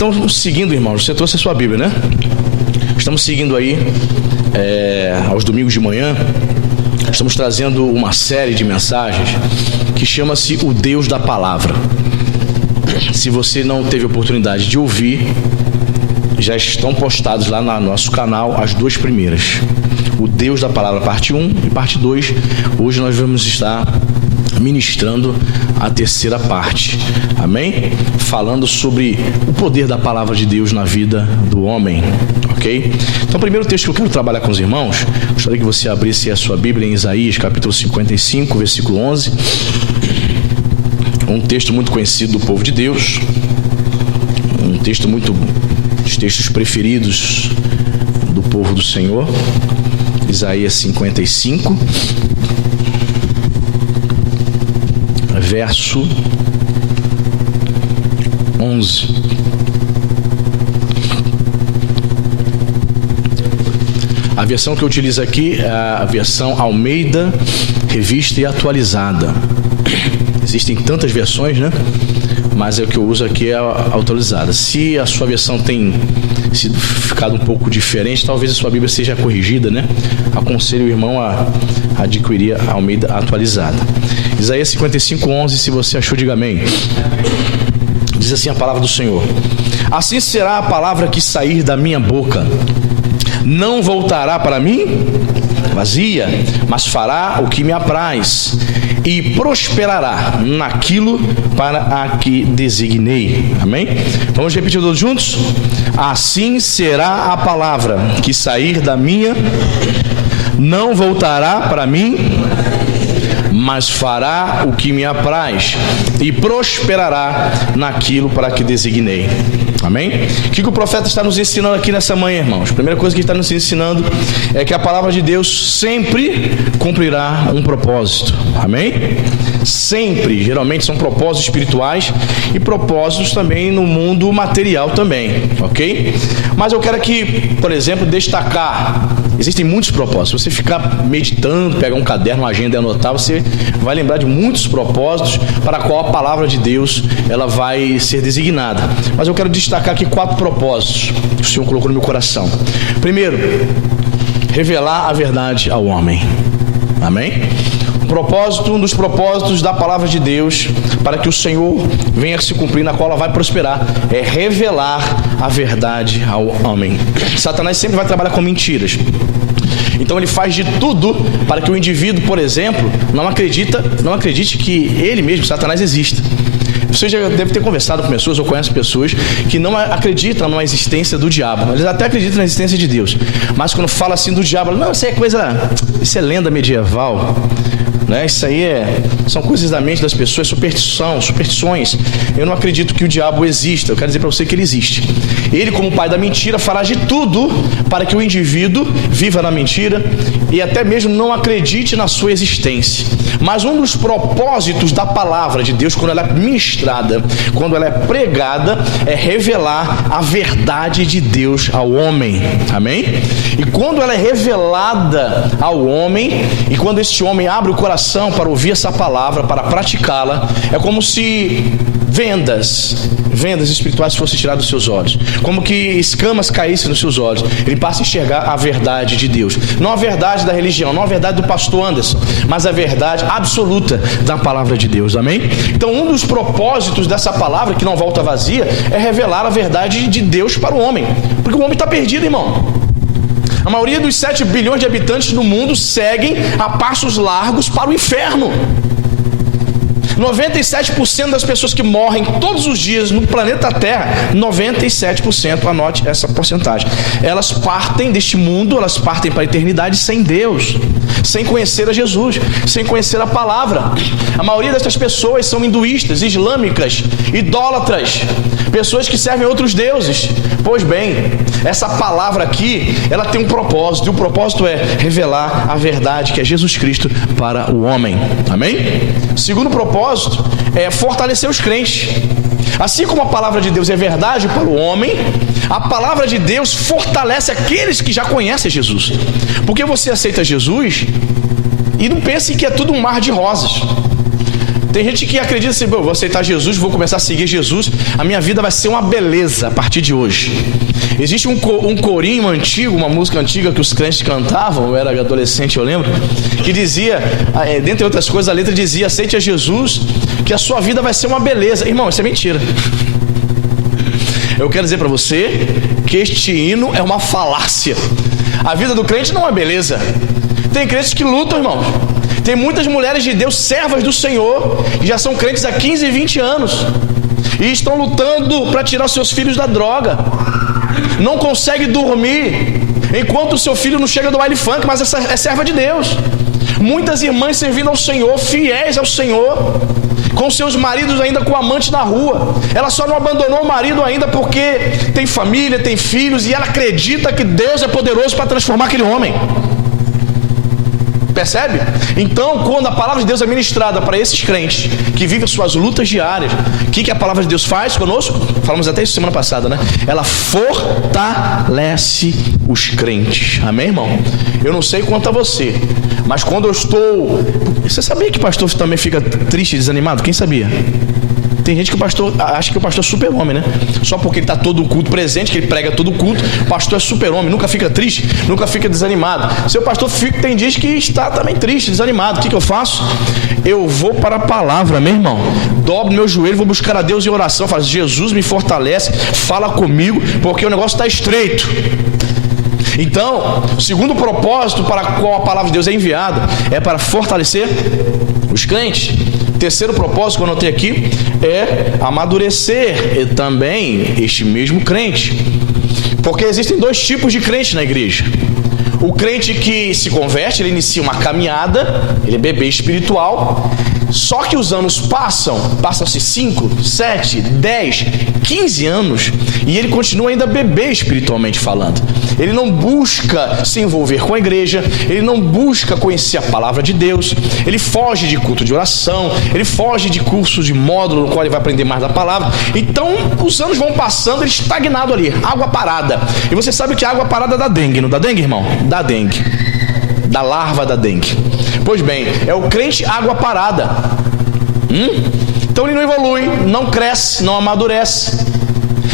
Estamos seguindo, irmãos, você trouxe a sua Bíblia, né? Estamos seguindo aí, aos domingos de manhã, estamos trazendo uma série de mensagens que chama-se O Deus da Palavra. Se você não teve oportunidade de ouvir, já estão postados lá no nosso canal as duas primeiras. O Deus da Palavra, parte 1 e parte 2. Hoje nós vamos estar ministrando a terceira parte, amém? Falando sobre o poder da Palavra de Deus na vida do homem, ok? Então, o primeiro texto que eu quero trabalhar com os irmãos, gostaria que você abrisse a sua Bíblia em Isaías, capítulo 55, versículo 11. Um texto muito conhecido do povo de Deus, um texto dos textos preferidos do povo do Senhor. Isaías 55, verso 11. A versão que eu utilizo aqui é a versão Almeida, revista e atualizada. Existem tantas versões, né? Mas é o que eu uso aqui, é a atualizada. Se a sua versão tem ficado um pouco diferente, talvez a sua Bíblia seja corrigida, né? Aconselho o irmão a adquirir a Almeida atualizada. Isaías 55, 11, se você achou, diga amém. Diz assim a palavra do Senhor: assim será a palavra que sair da minha boca, não voltará para mim vazia, mas fará o que me apraz e prosperará naquilo para a que designei. Amém? Vamos repetir todos juntos? Assim será a palavra que sair da minha, não voltará para mim, mas fará o que me apraz e prosperará naquilo para que designei. Amém? O que o profeta está nos ensinando aqui nessa manhã, irmãos? A primeira coisa que ele está nos ensinando é que a palavra de Deus sempre cumprirá um propósito. Amém? Sempre. Geralmente são propósitos espirituais e propósitos também no mundo material também, ok? Mas eu quero aqui, por exemplo, destacar. Existem muitos propósitos. Se você ficar meditando, pegar um caderno, uma agenda e anotar, você vai lembrar de muitos propósitos para a qual a palavra de Deus ela vai ser designada. Mas eu quero destacar aqui 4 propósitos que o Senhor colocou no meu coração. Primeiro, revelar a verdade ao homem. Amém? Um dos propósitos da palavra de Deus para que o Senhor venha se cumprir, na qual ela vai prosperar, é revelar a verdade ao homem. Satanás sempre vai trabalhar com mentiras. Então ele faz de tudo para que o indivíduo, por exemplo, não acredite que ele mesmo, Satanás, exista. Você já deve ter conversado com pessoas ou conhece pessoas que não acreditam na existência do diabo. Eles até acreditam na existência de Deus, mas quando fala assim do diabo, não, isso é lenda medieval, né? Isso aí são coisas da mente das pessoas, superstições. Eu não acredito que o diabo exista. Eu quero dizer para você que ele existe. Ele, como pai da mentira, fará de tudo para que o indivíduo viva na mentira e até mesmo não acredite na sua existência. Mas um dos propósitos da palavra de Deus, quando ela é ministrada, quando ela é pregada, é revelar a verdade de Deus ao homem. Amém? E quando ela é revelada ao homem, e quando esse homem abre o coração para ouvir essa palavra, para praticá-la, é como se vendas espirituais fossem tiradas dos seus olhos, como que escamas caíssem nos seus olhos. Ele passa a enxergar a verdade de Deus, não a verdade da religião, não a verdade do pastor Anderson, mas a verdade absoluta da palavra de Deus. Amém? Então, um dos propósitos dessa palavra, que não volta vazia, é revelar a verdade de Deus para o homem, porque o homem está perdido, irmão. A maioria dos 7 bilhões de habitantes do mundo seguem a passos largos para o inferno. 97% das pessoas que morrem todos os dias no planeta Terra, 97%, anote essa porcentagem, elas partem deste mundo, elas partem para a eternidade sem Deus, sem conhecer a Jesus, sem conhecer a palavra. A maioria dessas pessoas são hinduístas, islâmicas, idólatras, pessoas que servem outros deuses. Pois bem, essa palavra aqui, ela tem um propósito, e o propósito é revelar a verdade, que é Jesus Cristo, para o homem. Amém? O segundo propósito é fortalecer os crentes. Assim como a palavra de Deus é verdade para o homem, a palavra de Deus fortalece aqueles que já conhecem Jesus. Porque você aceita Jesus e não pense que é tudo um mar de rosas. Tem gente que acredita assim, vou aceitar Jesus, vou começar a seguir Jesus, a minha vida vai ser uma beleza a partir de hoje. Existe um corinho antigo, uma música antiga que os crentes cantavam, eu era adolescente, eu lembro, que dizia, dentre outras coisas, a letra dizia: aceite a Jesus, que a sua vida vai ser uma beleza. Irmão, isso é mentira. Eu quero dizer para você que este hino é uma falácia. A vida do crente não é beleza. Tem crentes que lutam, irmão. Tem muitas mulheres de Deus, servas do Senhor, que já são crentes há 15 e 20 anos e estão lutando para tirar seus filhos da droga. Não consegue dormir enquanto o seu filho não chega do baile funk, mas é serva de Deus. Muitas irmãs servindo ao Senhor, fiéis ao Senhor, com seus maridos ainda com amante na rua. Ela só não abandonou o marido ainda porque tem família, tem filhos, e ela acredita que Deus é poderoso para transformar aquele homem. Percebe? Então, quando a palavra de Deus é ministrada para esses crentes que vivem suas lutas diárias, o que a palavra de Deus faz conosco? Falamos até isso semana passada, né? Ela fortalece os crentes. Amém, irmão? Eu não sei quanto a você, mas quando eu estou... Você sabia que pastor também fica triste e desanimado? Quem sabia? Tem gente que o pastor acha que o pastor é super-homem, né? Só porque ele está todo o culto presente, que ele prega todo o culto, o pastor é super-homem, nunca fica triste, nunca fica desanimado. Seu pastor tem dias que está também triste, desanimado. O que eu faço? Eu vou para a palavra, meu irmão. Dobro meu joelho, vou buscar a Deus em oração. Falo: Jesus, me fortalece, fala comigo, porque o negócio está estreito. Então, o segundo propósito para qual a palavra de Deus é enviada é para fortalecer os crentes. Terceiro propósito que eu anotei aqui é amadurecer também este mesmo crente. Porque existem dois tipos de crente na igreja. O crente que se converte, ele inicia uma caminhada, ele é bebê espiritual. Só que os anos passam-se 5, 7, 10, 15 anos, e ele continua ainda bebê espiritualmente falando. Ele não busca se envolver com a igreja, ele não busca conhecer a palavra de Deus, ele foge de culto de oração, ele foge de curso de módulo no qual ele vai aprender mais da palavra. Então os anos vão passando, ele estagnado ali, água parada. E você sabe que a água parada dá dengue, não dá dengue, irmão? Dá dengue, da larva da dengue. Pois bem, é o crente água parada. Então ele não evolui, não cresce, não amadurece.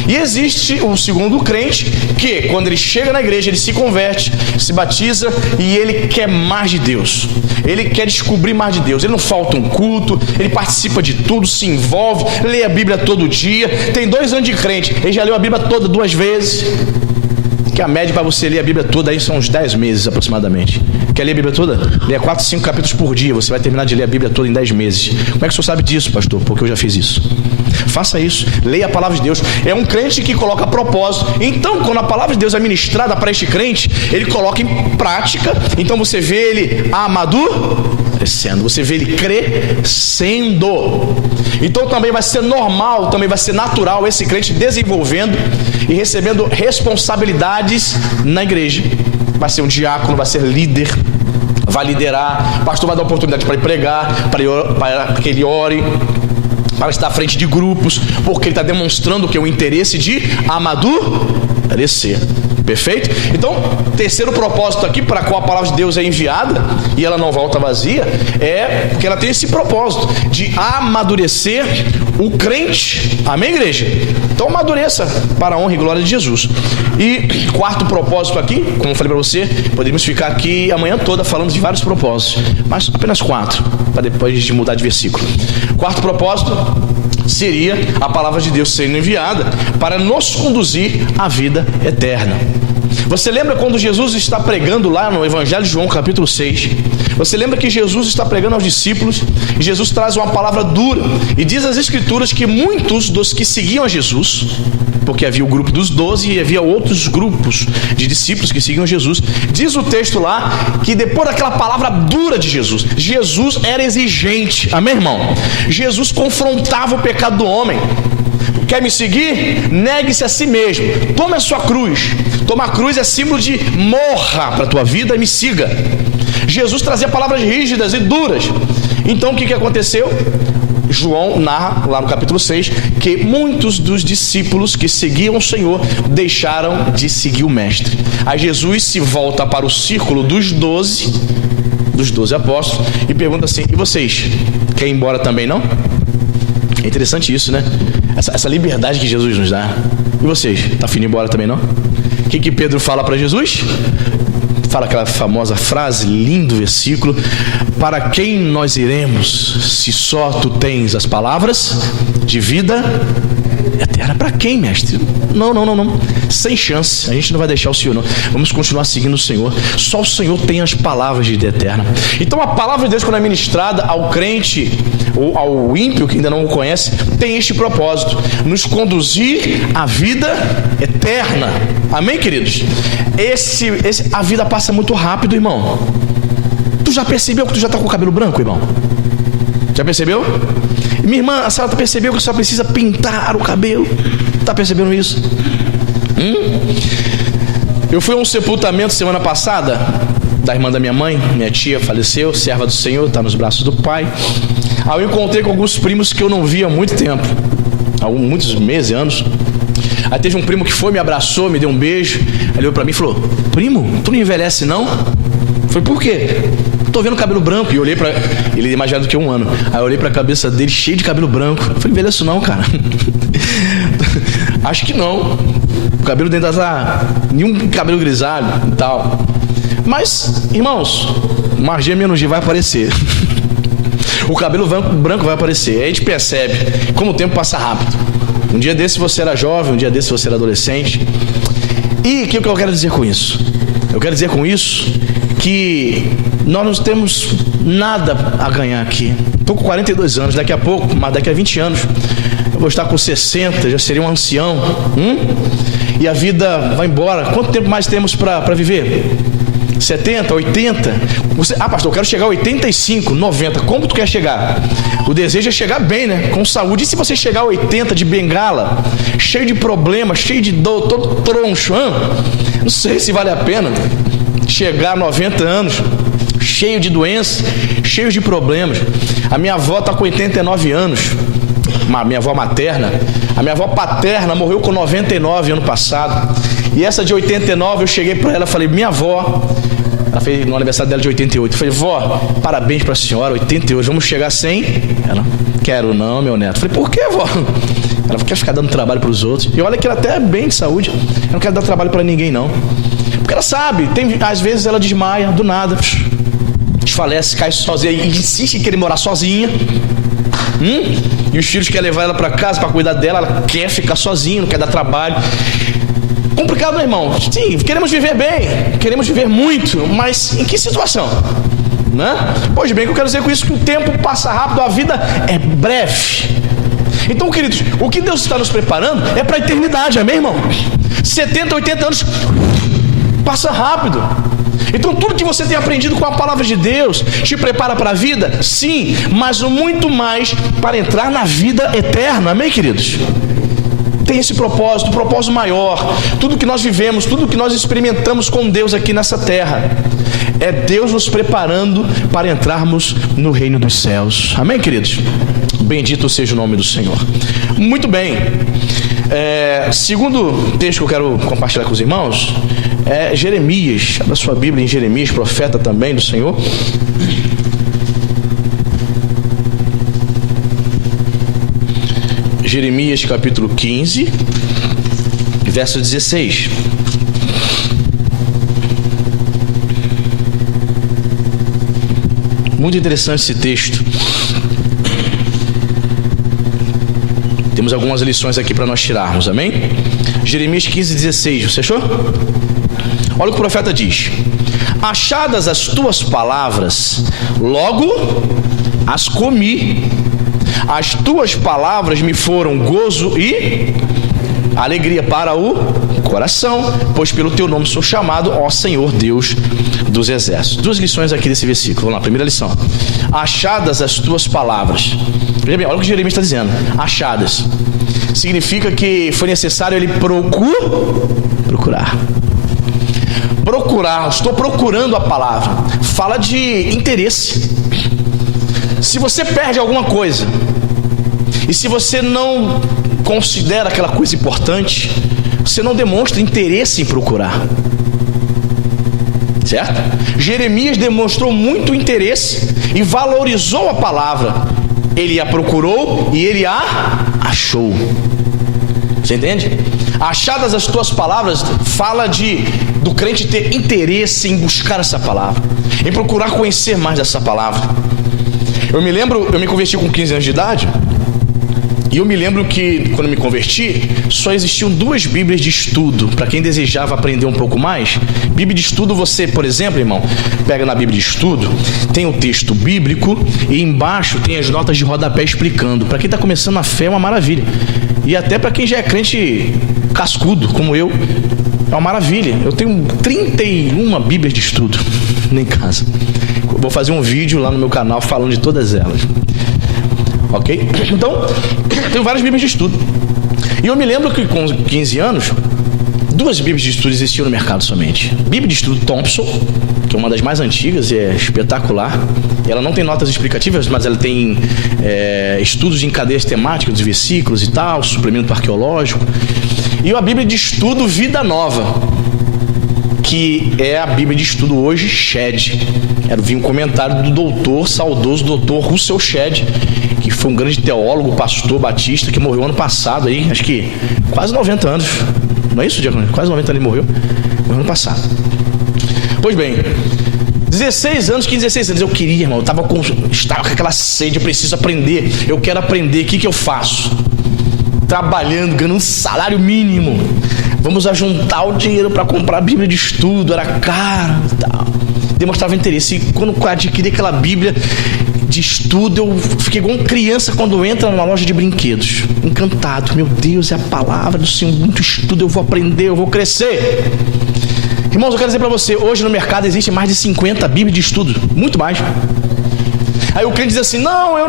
E existe o segundo crente que, quando ele chega na igreja, ele se converte, se batiza e ele quer mais de Deus. Ele quer descobrir mais de Deus. Ele não falta um culto, ele participa de tudo, se envolve, lê a Bíblia todo dia. Tem 2 anos de crente, ele já leu a Bíblia toda 2 vezes. Que a média para você ler a Bíblia toda aí são uns 10 meses aproximadamente. Quer ler a Bíblia toda? Leia 4, 5 capítulos por dia. Você vai terminar de ler a Bíblia toda em 10 meses. Como é que o senhor sabe disso, pastor? Porque eu já fiz isso. Faça isso, leia a palavra de Deus. É um crente que coloca propósito. Então, quando a palavra de Deus é ministrada para este crente, ele coloca em prática. Então você vê ele amadurecendo, você vê ele crescendo. Então também vai ser normal, também vai ser natural esse crente desenvolvendo e recebendo responsabilidades na igreja. Vai ser um diácono, vai ser líder, vai liderar, o pastor vai dar oportunidade para ele pregar, para que ele ore, para estar à frente de grupos, porque ele está demonstrando que é o interesse de amadurecer. Perfeito? Então, terceiro propósito aqui, para qual a palavra de Deus é enviada, e ela não volta vazia, é porque ela tem esse propósito de amadurecer o crente. Amém, igreja? Então amadureça para a honra e glória de Jesus. E quarto propósito aqui, como eu falei para você, poderíamos ficar aqui a manhã toda falando de vários propósitos, mas apenas 4, para depois de mudar de versículo. Quarto propósito seria a palavra de Deus sendo enviada para nos conduzir à vida eterna. Você lembra quando Jesus está pregando lá no Evangelho de João capítulo 6? Você lembra que Jesus está pregando aos discípulos e Jesus traz uma palavra dura e diz as escrituras que muitos dos que seguiam a Jesus, porque havia o grupo dos 12 e havia outros grupos de discípulos que seguiam Jesus, diz o texto lá que depois daquela palavra dura de Jesus, Jesus era exigente. Amém, irmão? Jesus confrontava o pecado do homem. Quer me seguir? Negue-se a si mesmo, tome a sua cruz. Tomar a cruz é símbolo de morra para a tua vida e me siga. Jesus trazia palavras rígidas e duras. Então o que aconteceu? João narra lá no capítulo 6 que muitos dos discípulos que seguiam o Senhor deixaram de seguir o mestre. Aí Jesus se volta para o círculo dos 12 dos 12 apóstolos e pergunta assim: e vocês, querem ir embora também não? É interessante isso, né? Essa liberdade que Jesus nos dá. E vocês, tá afim de ir embora também não? O que Pedro fala para Jesus? Fala aquela famosa frase, lindo versículo: para quem nós iremos, se só tu tens as palavras de vida eterna? Para quem, mestre? Não. Sem chance. A gente não vai deixar o Senhor, não. Vamos continuar seguindo o Senhor. Só o Senhor tem as palavras de vida eterna. Então a palavra de Deus, quando é ministrada ao crente ou ao ímpio que ainda não o conhece, tem este propósito: nos conduzir à vida eterna. Amém, queridos? A vida passa muito rápido, irmão. Tu já percebeu que tu já está com o cabelo branco, irmão? Já percebeu? Minha irmã, a senhora percebeu que você só precisa pintar o cabelo? Está percebendo isso? Eu fui a um sepultamento semana passada da irmã da minha mãe. Minha tia faleceu, serva do Senhor, está nos braços do Pai. Aí eu encontrei com alguns primos que eu não via há muito tempo, muitos meses, anos. Aí teve um primo que foi, me abraçou, me deu um beijo. Ele olhou pra mim e falou: primo, tu não envelhece não? Eu falei: por quê? Tô vendo cabelo branco. E eu olhei pra ele, é mais velho do que 1 ano. Aí eu olhei pra cabeça dele, cheio de cabelo branco. Eu falei: envelheço não, cara. Acho que não. O cabelo dentro tá nenhum cabelo grisalho e tal. Mas, irmãos, uma gêmea no dia vai aparecer. O cabelo branco vai aparecer. Aí a gente percebe como o tempo passa rápido. Um dia desse você era jovem, um dia desse você era adolescente. E o que eu quero dizer com isso? Eu quero dizer com isso que nós não temos nada a ganhar aqui. Estou com 42 anos, daqui a pouco, mas daqui a 20 anos eu vou estar com 60, já seria um ancião. E a vida vai embora. Quanto tempo mais temos para viver? 70, 80? Pastor, eu quero chegar a 85, 90. Como tu quer chegar? O desejo é chegar bem, né? Com saúde. E se você chegar a 80 de bengala, cheio de problemas, cheio de dor, todo troncho, não sei se vale a pena chegar a 90 anos, cheio de doenças, cheio de problemas. A minha avó está com 89 anos, minha avó materna. A minha avó paterna morreu com 99 ano passado. E essa de 89, eu cheguei para ela e falei: minha avó, ela fez no aniversário dela de 88. Eu falei: vó, parabéns para a senhora, 88, vamos chegar a 100? Ela: quero não, meu neto. Eu falei: por que, vó? Ela quer ficar dando trabalho para os outros. E olha que ela até é bem de saúde. Eu não quero dar trabalho para ninguém, não. Porque ela sabe, às vezes ela desmaia do nada, desfalece, cai sozinha e insiste em querer morar sozinha. E os filhos querem levar ela para casa para cuidar dela. Ela quer ficar sozinha, não quer dar trabalho. Complicado, meu irmão. Sim, queremos viver bem, queremos viver muito, mas em que situação? Né? Pois bem, que eu quero dizer com isso, que o tempo passa rápido, a vida é breve. Então, queridos, o que Deus está nos preparando é para a eternidade, amém, irmão? 70, 80 anos passa rápido. Então tudo que você tem aprendido com a palavra de Deus te prepara para a vida? Sim, mas muito mais para entrar na vida eterna, amém, queridos? Tem esse propósito, um propósito maior. Tudo que nós vivemos, tudo que nós experimentamos com Deus aqui nessa terra, é Deus nos preparando para entrarmos no reino dos céus, amém, queridos? Bendito seja o nome do Senhor. Muito bem. Segundo texto que eu quero compartilhar com os irmãos é Jeremias. Abra sua Bíblia em Jeremias, profeta também do Senhor. Jeremias capítulo 15, verso 16. Muito interessante esse texto. Temos algumas lições aqui para nós tirarmos, amém? Jeremias 15, 16, você achou? Olha o que o profeta diz: achadas as tuas palavras, logo as comi. As tuas palavras me foram gozo e alegria para o coração, pois pelo teu nome sou chamado, ó Senhor Deus dos exércitos. Duas lições aqui desse versículo. Vamos lá, primeira lição: achadas as tuas palavras. Veja bem, olha o que Jeremias está dizendo. Achadas significa que foi necessário ele procurar. Estou procurando a palavra. Fala de interesse. Se você perde alguma coisa e se você não considera aquela coisa importante, você não demonstra interesse em procurar. certo? Jeremias demonstrou muito interesse e valorizou a palavra. Ele a procurou e ele a achou. Você entende? Achadas as tuas palavras fala do crente ter interesse em buscar essa palavra, em procurar conhecer mais dessa palavra. Eu me converti com 15 anos de idade. E eu me lembro que, quando me converti, só existiam 2 Bíblias de estudo. Para quem desejava aprender um pouco mais, Bíblia de estudo, você, por exemplo, irmão, pega na Bíblia de estudo, tem o texto bíblico e embaixo tem as notas de rodapé explicando. Para quem está começando a fé é uma maravilha. E até para quem já é crente cascudo, como eu, é uma maravilha. Eu tenho 31 Bíblias de estudo em casa. Vou fazer um vídeo lá no meu canal falando de todas elas. Ok? Então, tenho várias Bíblias de estudo. E eu me lembro que com 15 anos, 2 Bíblias de estudo existiam no mercado somente. Bíblia de estudo Thompson, que é uma das mais antigas e é espetacular. Ela não tem notas explicativas, mas ela tem estudos em cadeias temáticas dos versículos e tal, suplemento arqueológico. E a Bíblia de estudo Vida Nova, que é a Bíblia de estudo hoje, Shedd. Vi um comentário do saudoso doutor Russell Shedd, que foi um grande teólogo, pastor batista, que morreu ano passado aí, acho que quase 90 anos. Não é isso, Diácono? Quase 90 anos ele morreu ano passado. Pois bem, 16 anos, eu queria, irmão, eu estava com aquela sede, eu preciso aprender, eu quero aprender, o que eu faço? Trabalhando, ganhando um salário mínimo, vamos ajuntar o dinheiro para comprar a Bíblia de estudo, era caro e tal. Demonstrava interesse, e quando eu adquiri aquela Bíblia de estudo, eu fiquei igual uma criança quando entra numa loja de brinquedos, encantado. Meu Deus, é a palavra do Senhor, muito estudo, eu vou aprender, eu vou crescer. Irmãos, eu quero dizer para você, hoje no mercado existe mais de 50 Bíblias de estudo, muito mais. Aí o crente diz assim, não, eu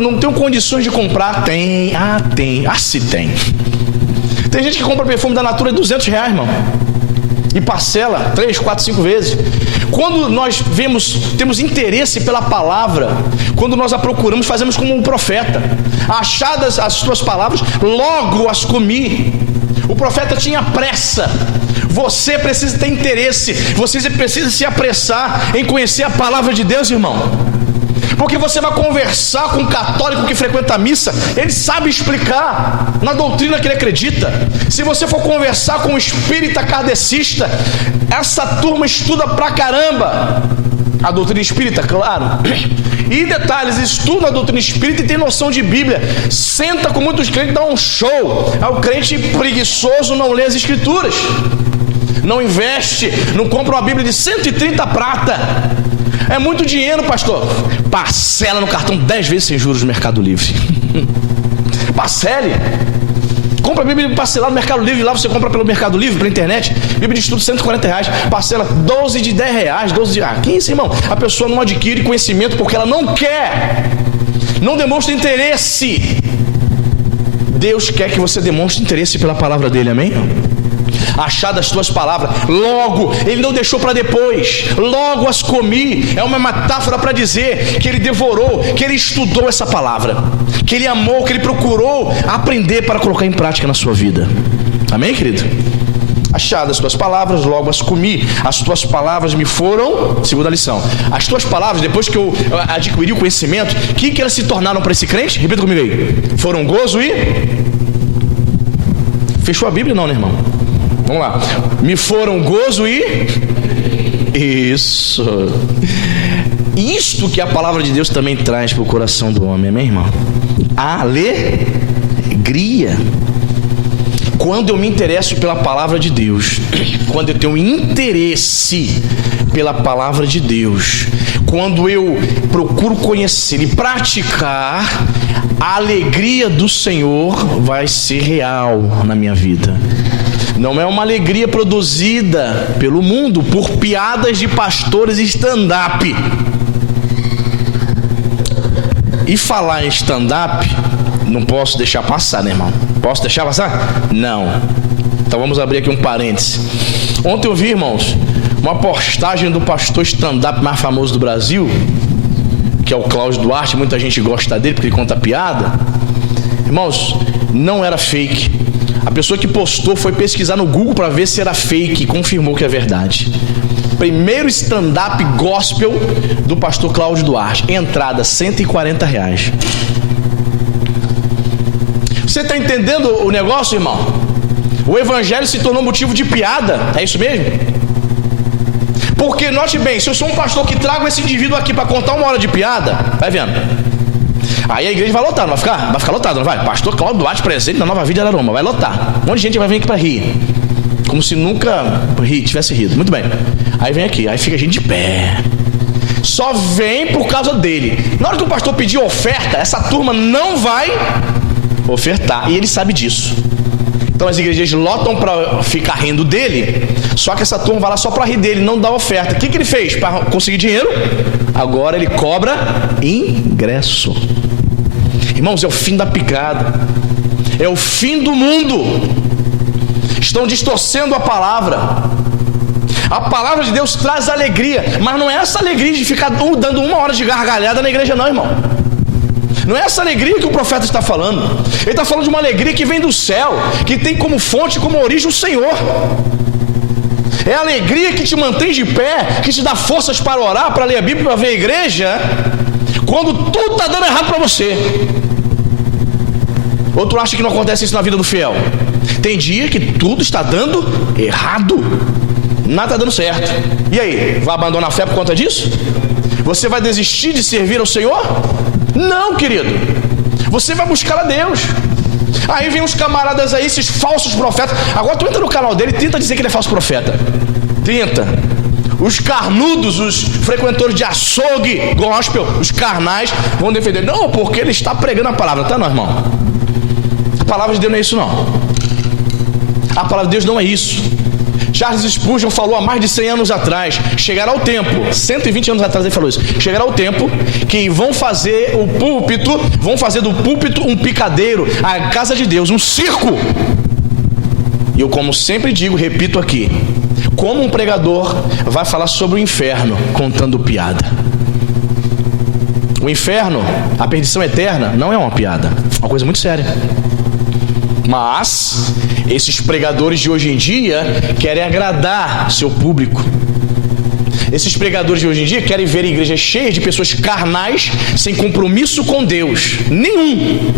não tenho condições de comprar. Tem, se tem. Tem gente que compra perfume da Natura de R$200, irmão, e parcela 3, 4, 5 vezes. Quando nós temos interesse pela palavra, quando nós a procuramos, fazemos como um profeta. Achadas as tuas palavras, logo as comi. O profeta tinha pressa. Você precisa ter interesse, você precisa se apressar em conhecer a palavra de Deus, irmão. Porque você vai conversar com um católico que frequenta a missa, ele sabe explicar na doutrina que ele acredita. Se você for conversar com um espírita kardecista, essa turma estuda pra caramba a doutrina espírita, claro. E detalhes, estuda a doutrina espírita e tem noção de Bíblia. Senta com muitos crentes e dá um show. Aí o crente preguiçoso não lê as escrituras, não investe, não compra uma Bíblia de 130 prata. É muito dinheiro, pastor. Parcela no cartão 10 vezes sem juros no Mercado Livre. Parcele. Compra a Bíblia parcelada no Mercado Livre. Lá você compra pelo Mercado Livre, pela internet. Bíblia de estudo R$140. Parcela 12 de R$10. 12 de... que isso, irmão? A pessoa não adquire conhecimento porque ela não quer. Não demonstra interesse. Deus quer que você demonstre interesse pela palavra dele, amém? Achadas as tuas palavras, logo, ele não deixou para depois, logo as comi. É uma metáfora para dizer que ele devorou, que ele estudou essa palavra, que ele amou, que ele procurou aprender para colocar em prática na sua vida. Amém, querido? Achadas as tuas palavras, logo as comi. As tuas palavras me foram, segunda lição, as tuas palavras, depois que eu adquiri o conhecimento, o que elas se tornaram para esse crente? Repita comigo aí. Foram gozo e... Fechou a Bíblia não, né, irmão? Vamos lá. Me foram gozo e... Isso. Isto que a palavra de Deus também traz para o coração do homem, amém, irmão? Alegria. Quando eu me interesso pela palavra de Deus, quando eu tenho interesse pela palavra de Deus, quando eu procuro conhecer e praticar, a alegria do Senhor vai ser real na minha vida. Não é uma alegria produzida pelo mundo por piadas de pastores e stand-up. E falar em stand-up, não posso deixar passar, né, irmão? Posso deixar passar? Não. Então vamos abrir aqui um parêntese. Ontem eu vi, irmãos, uma postagem do pastor stand-up mais famoso do Brasil, que é o Cláudio Duarte. Muita gente gosta dele porque ele conta piada. Irmãos, não era fake. A pessoa que postou foi pesquisar no Google para ver se era fake e confirmou que é verdade. Primeiro stand-up gospel do pastor Cláudio Duarte. Entrada R$140. Você está entendendo o negócio, irmão? O evangelho se tornou motivo de piada. É isso mesmo? Porque, note bem, se eu sou um pastor que trago esse indivíduo aqui para contar uma hora de piada, vai vendo, aí a igreja vai lotar, não vai ficar lotado, não vai? Pastor Cláudio Duarte presente na Nova Vida de Araruma, vai lotar. Um monte de gente vai vir aqui para rir, como se nunca tivesse rido. Muito bem. Aí vem aqui, aí fica a gente de pé. Só vem por causa dele. Na hora que o pastor pedir oferta, essa turma não vai ofertar, e ele sabe disso. Então as igrejas lotam para ficar rindo dele, só que essa turma vai lá só para rir dele, não dá oferta. O que ele fez para conseguir dinheiro? Agora ele cobra ingresso. Irmãos, é o fim da picada, é o fim do mundo. Estão distorcendo a palavra. A palavra de Deus traz alegria, mas não é essa alegria de ficar dando uma hora de gargalhada na igreja, não, irmão. Não é essa alegria que o profeta está falando. Ele está falando de uma alegria que vem do céu, que tem como fonte, como origem o Senhor. É a alegria que te mantém de pé, que te dá forças para orar, para ler a Bíblia, para ver a igreja, quando tudo está dando errado para você. Outro acha que não acontece isso na vida do fiel. Tem dia que tudo está dando errado, nada está dando certo. E aí, vai abandonar a fé por conta disso? Você vai desistir de servir ao Senhor? Não, querido. Você vai buscar a Deus. Aí vem uns camaradas aí, esses falsos profetas. Agora tu entra no canal dele e tenta dizer que ele é falso profeta. Tenta. Os carnudos, os frequentadores de açougue gospel, os carnais, vão defender. Não, porque ele está pregando a palavra. Tá, não, irmão? A palavra de Deus não é isso, não. A palavra de Deus não é isso. Charles Spurgeon falou há mais de 100 anos atrás, chegará o tempo, 120 anos atrás ele falou isso, chegará o tempo que vão fazer do púlpito um picadeiro, a casa de Deus, um circo. E eu, como sempre digo, repito aqui, como um pregador vai falar sobre o inferno contando piada? O inferno, a perdição eterna, não é uma piada, é uma coisa muito séria. Mas esses pregadores de hoje em dia querem agradar seu público. Esses pregadores de hoje em dia querem ver igrejas cheias de pessoas carnais, sem compromisso com Deus nenhum,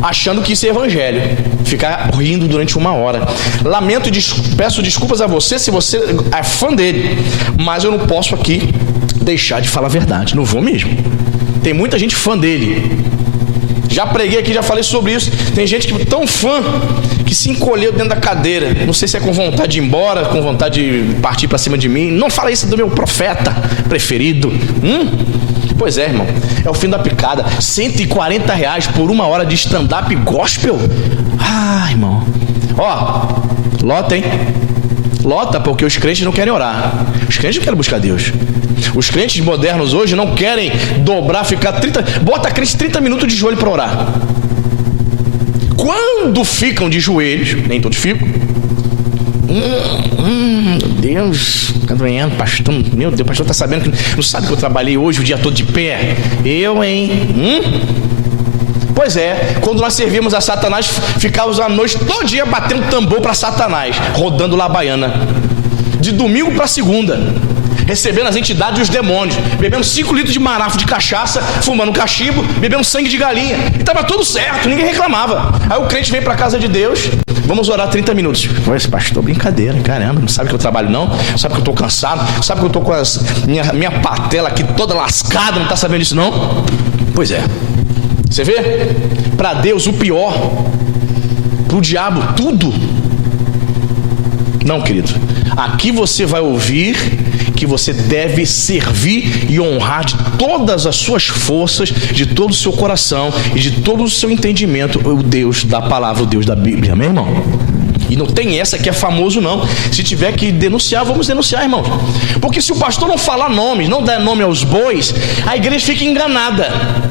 achando que isso é evangelho. Ficar rindo durante uma hora. Lamento e peço desculpas a você se você é fã dele, mas eu não posso aqui deixar de falar a verdade. Não vou mesmo. Tem muita gente fã dele. Já preguei aqui, já falei sobre isso. Tem gente que é tão fã que se encolheu dentro da cadeira. Não sei se é com vontade de ir embora, com vontade de partir para cima de mim. Não fala isso do meu profeta preferido. Pois é, irmão. É o fim da picada. R$140 por uma hora de stand-up gospel. Ah, irmão. Ó, lota, hein? Lota, porque os crentes não querem orar. Os crentes não querem buscar Deus. Os crentes modernos hoje não querem dobrar, ficar 30... Bota crente 30 minutos de joelho para orar. Quando ficam de joelhos, nem todos ficam. Meu Deus, tá doendo, pastor. Meu Deus, pastor tá sabendo que... Não sabe que eu trabalhei hoje o dia todo de pé? Eu, hein? Pois é, quando nós servíamos a Satanás, ficávamos a noite todo dia batendo tambor para Satanás, rodando lá a baiana. De domingo para segunda, recebendo as entidades e os demônios, bebendo 5 litros de marafo de cachaça, fumando cachimbo, bebendo sangue de galinha. E estava tudo certo, ninguém reclamava. Aí o crente vem para a casa de Deus, vamos orar 30 minutos. Esse pastor, brincadeira, caramba, não sabe que eu trabalho não? Sabe que eu estou cansado? Sabe que eu estou com minha patela aqui toda lascada, não está sabendo disso não? Pois é. Você vê? Para Deus o pior, para o diabo tudo. Não, querido. Aqui você vai ouvir que você deve servir e honrar de todas as suas forças, de todo o seu coração e de todo o seu entendimento o Deus da palavra, o Deus da Bíblia, meu irmão. E não tem essa que é famoso não. Se tiver que denunciar, vamos denunciar, irmão. Porque se o pastor não falar nomes, não der nome aos bois, a igreja fica enganada.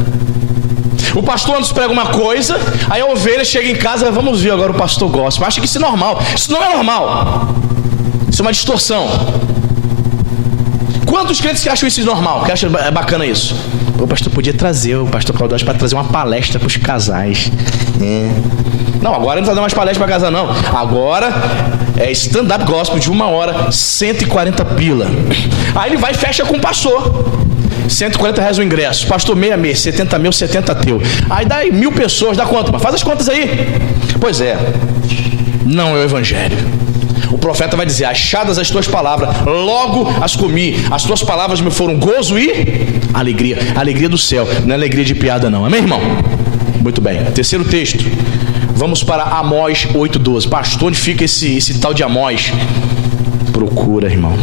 O pastor antes prega uma coisa, aí a ovelha chega em casa, vamos ver agora o pastor gospel. Acha que isso é normal. Isso não é normal. Isso é uma distorção. Quantos crentes que acham isso normal? Que acham bacana isso? O pastor podia trazer o pastor Claudete para trazer uma palestra para os casais. Não, agora não está dando mais palestra para casar, não. Agora é stand-up gospel de 1 hora, 140 pila. Aí ele vai e fecha com o pastor. 140 reais o ingresso. Pastor, meia, 70 mil, 70 teu. Aí dá 1.000 pessoas, dá quanto? Faz as contas aí. Pois é, não é o evangelho. O profeta vai dizer: achadas as tuas palavras, logo as comi. As tuas palavras me foram gozo e alegria. Alegria do céu, não é alegria de piada não. Amém, irmão? Muito bem. Terceiro texto. Vamos para Amós 8:12. Pastor, onde fica esse tal de Amós? Procura, irmão.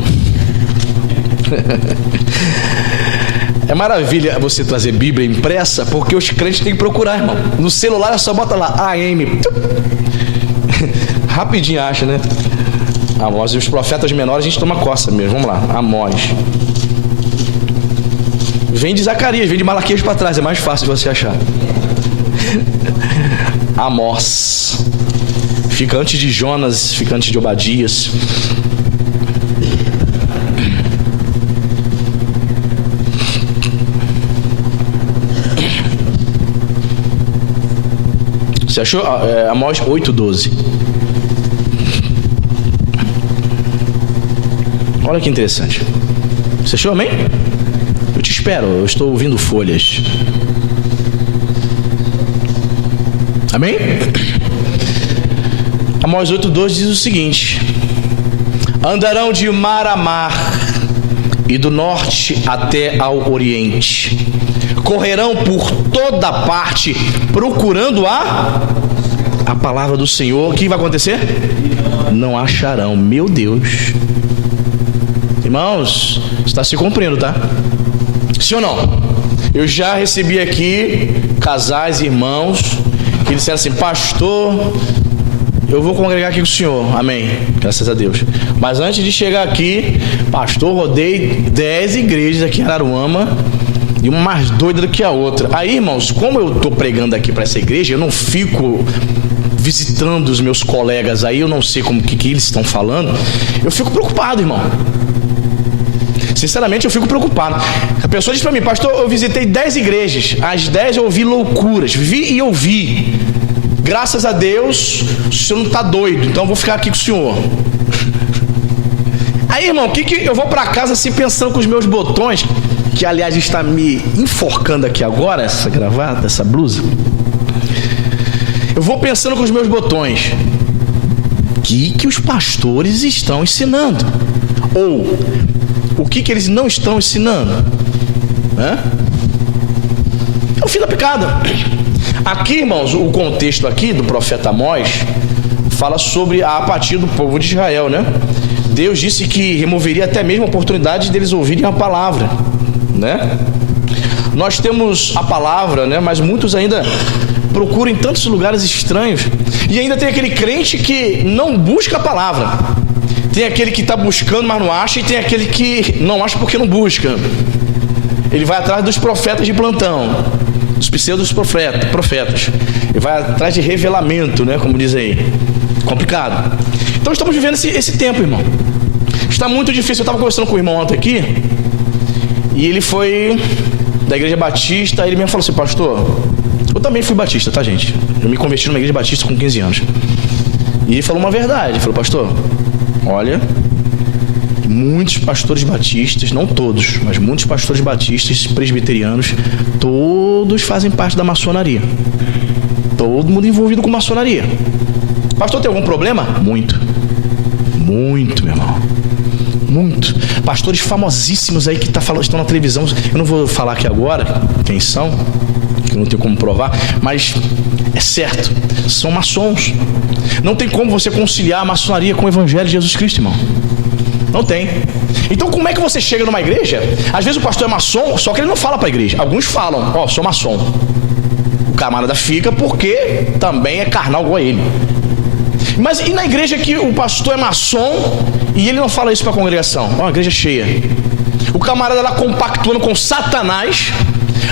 É maravilha você trazer Bíblia impressa, porque os crentes têm que procurar, irmão. No celular é só bota lá AM. Rapidinho acha, né? Amós. E os profetas menores a gente toma coça mesmo. Vamos lá, Amós. Vem de Zacarias, vem de Malaquias para trás, é mais fácil de você achar. Amós. Fica antes de Jonas, fica antes de Obadias. Você achou? Amós 8:12. Olha que interessante. Você achou, amém? Eu te espero, eu estou ouvindo folhas. Amém? Amós 8:12 diz o seguinte: andarão de mar a mar e do norte até ao oriente, correrão por toda parte procurando a palavra do Senhor. O que vai acontecer? Não acharão. Meu Deus. Irmãos, está se cumprindo, tá? Sim ou não? Eu já recebi aqui casais, irmãos, que disseram assim: pastor, eu vou congregar aqui com o senhor. Amém, graças a Deus. Mas antes de chegar aqui, pastor, rodei 10 igrejas aqui em Araruama, e uma mais doida do que a outra. Aí, irmãos, como eu estou pregando aqui para essa igreja, eu não fico visitando os meus colegas aí, eu não sei como que eles estão falando. Eu fico preocupado, irmão. Sinceramente, eu fico preocupado. A pessoa diz para mim: pastor, eu visitei 10 igrejas, as 10 eu ouvi loucuras, vi e ouvi. Graças a Deus, o senhor não está doido, então eu vou ficar aqui com o senhor. Aí, irmão, que eu vou para casa assim pensando com os meus botões, que aliás está me enforcando aqui agora, essa gravata, essa blusa. Eu vou pensando com os meus botões, que os pastores estão ensinando, ou o que eles não estão ensinando, né? É o fim da picada. Aqui, irmãos, o contexto aqui do profeta Amós fala sobre a apatia do povo de Israel, né? Deus disse que removeria até mesmo a oportunidade deles ouvirem a palavra, né? Nós temos a palavra, né? Mas muitos ainda procuram em tantos lugares estranhos, e ainda tem aquele crente que não busca a palavra. Tem aquele que está buscando, mas não acha, e tem aquele que não acha porque não busca. Ele vai atrás dos profetas de plantão, dos pseudos profetas. Ele vai atrás de revelamento, né? Como diz aí. Complicado. Então estamos vivendo esse tempo, irmão. Está muito difícil. Eu estava conversando com o irmão ontem aqui, e ele foi da igreja batista. Ele mesmo falou assim: pastor, eu também fui batista, tá, gente? Eu me converti numa igreja batista com 15 anos. E ele falou uma verdade. Ele falou: pastor, olha, muitos pastores batistas, não todos, mas muitos pastores batistas, presbiterianos, todos fazem parte da maçonaria. Todo mundo envolvido com maçonaria. Pastor, tem algum problema? Muito, meu irmão. Muito. Pastores famosíssimos aí que estão na televisão. Eu não vou falar aqui agora quem são, que eu não tenho como provar, mas é certo, são maçons. Não tem como você conciliar a maçonaria com o evangelho de Jesus Cristo, irmão. Não tem. Então como é que você chega numa igreja? Às vezes o pastor é maçom, só que ele não fala para a igreja. Alguns falam: ó, sou maçom. O camarada fica porque também é carnal igual a ele. Mas e na igreja que o pastor é maçom e ele não fala isso para a congregação? Ó, a igreja cheia. O camarada lá compactuando com Satanás,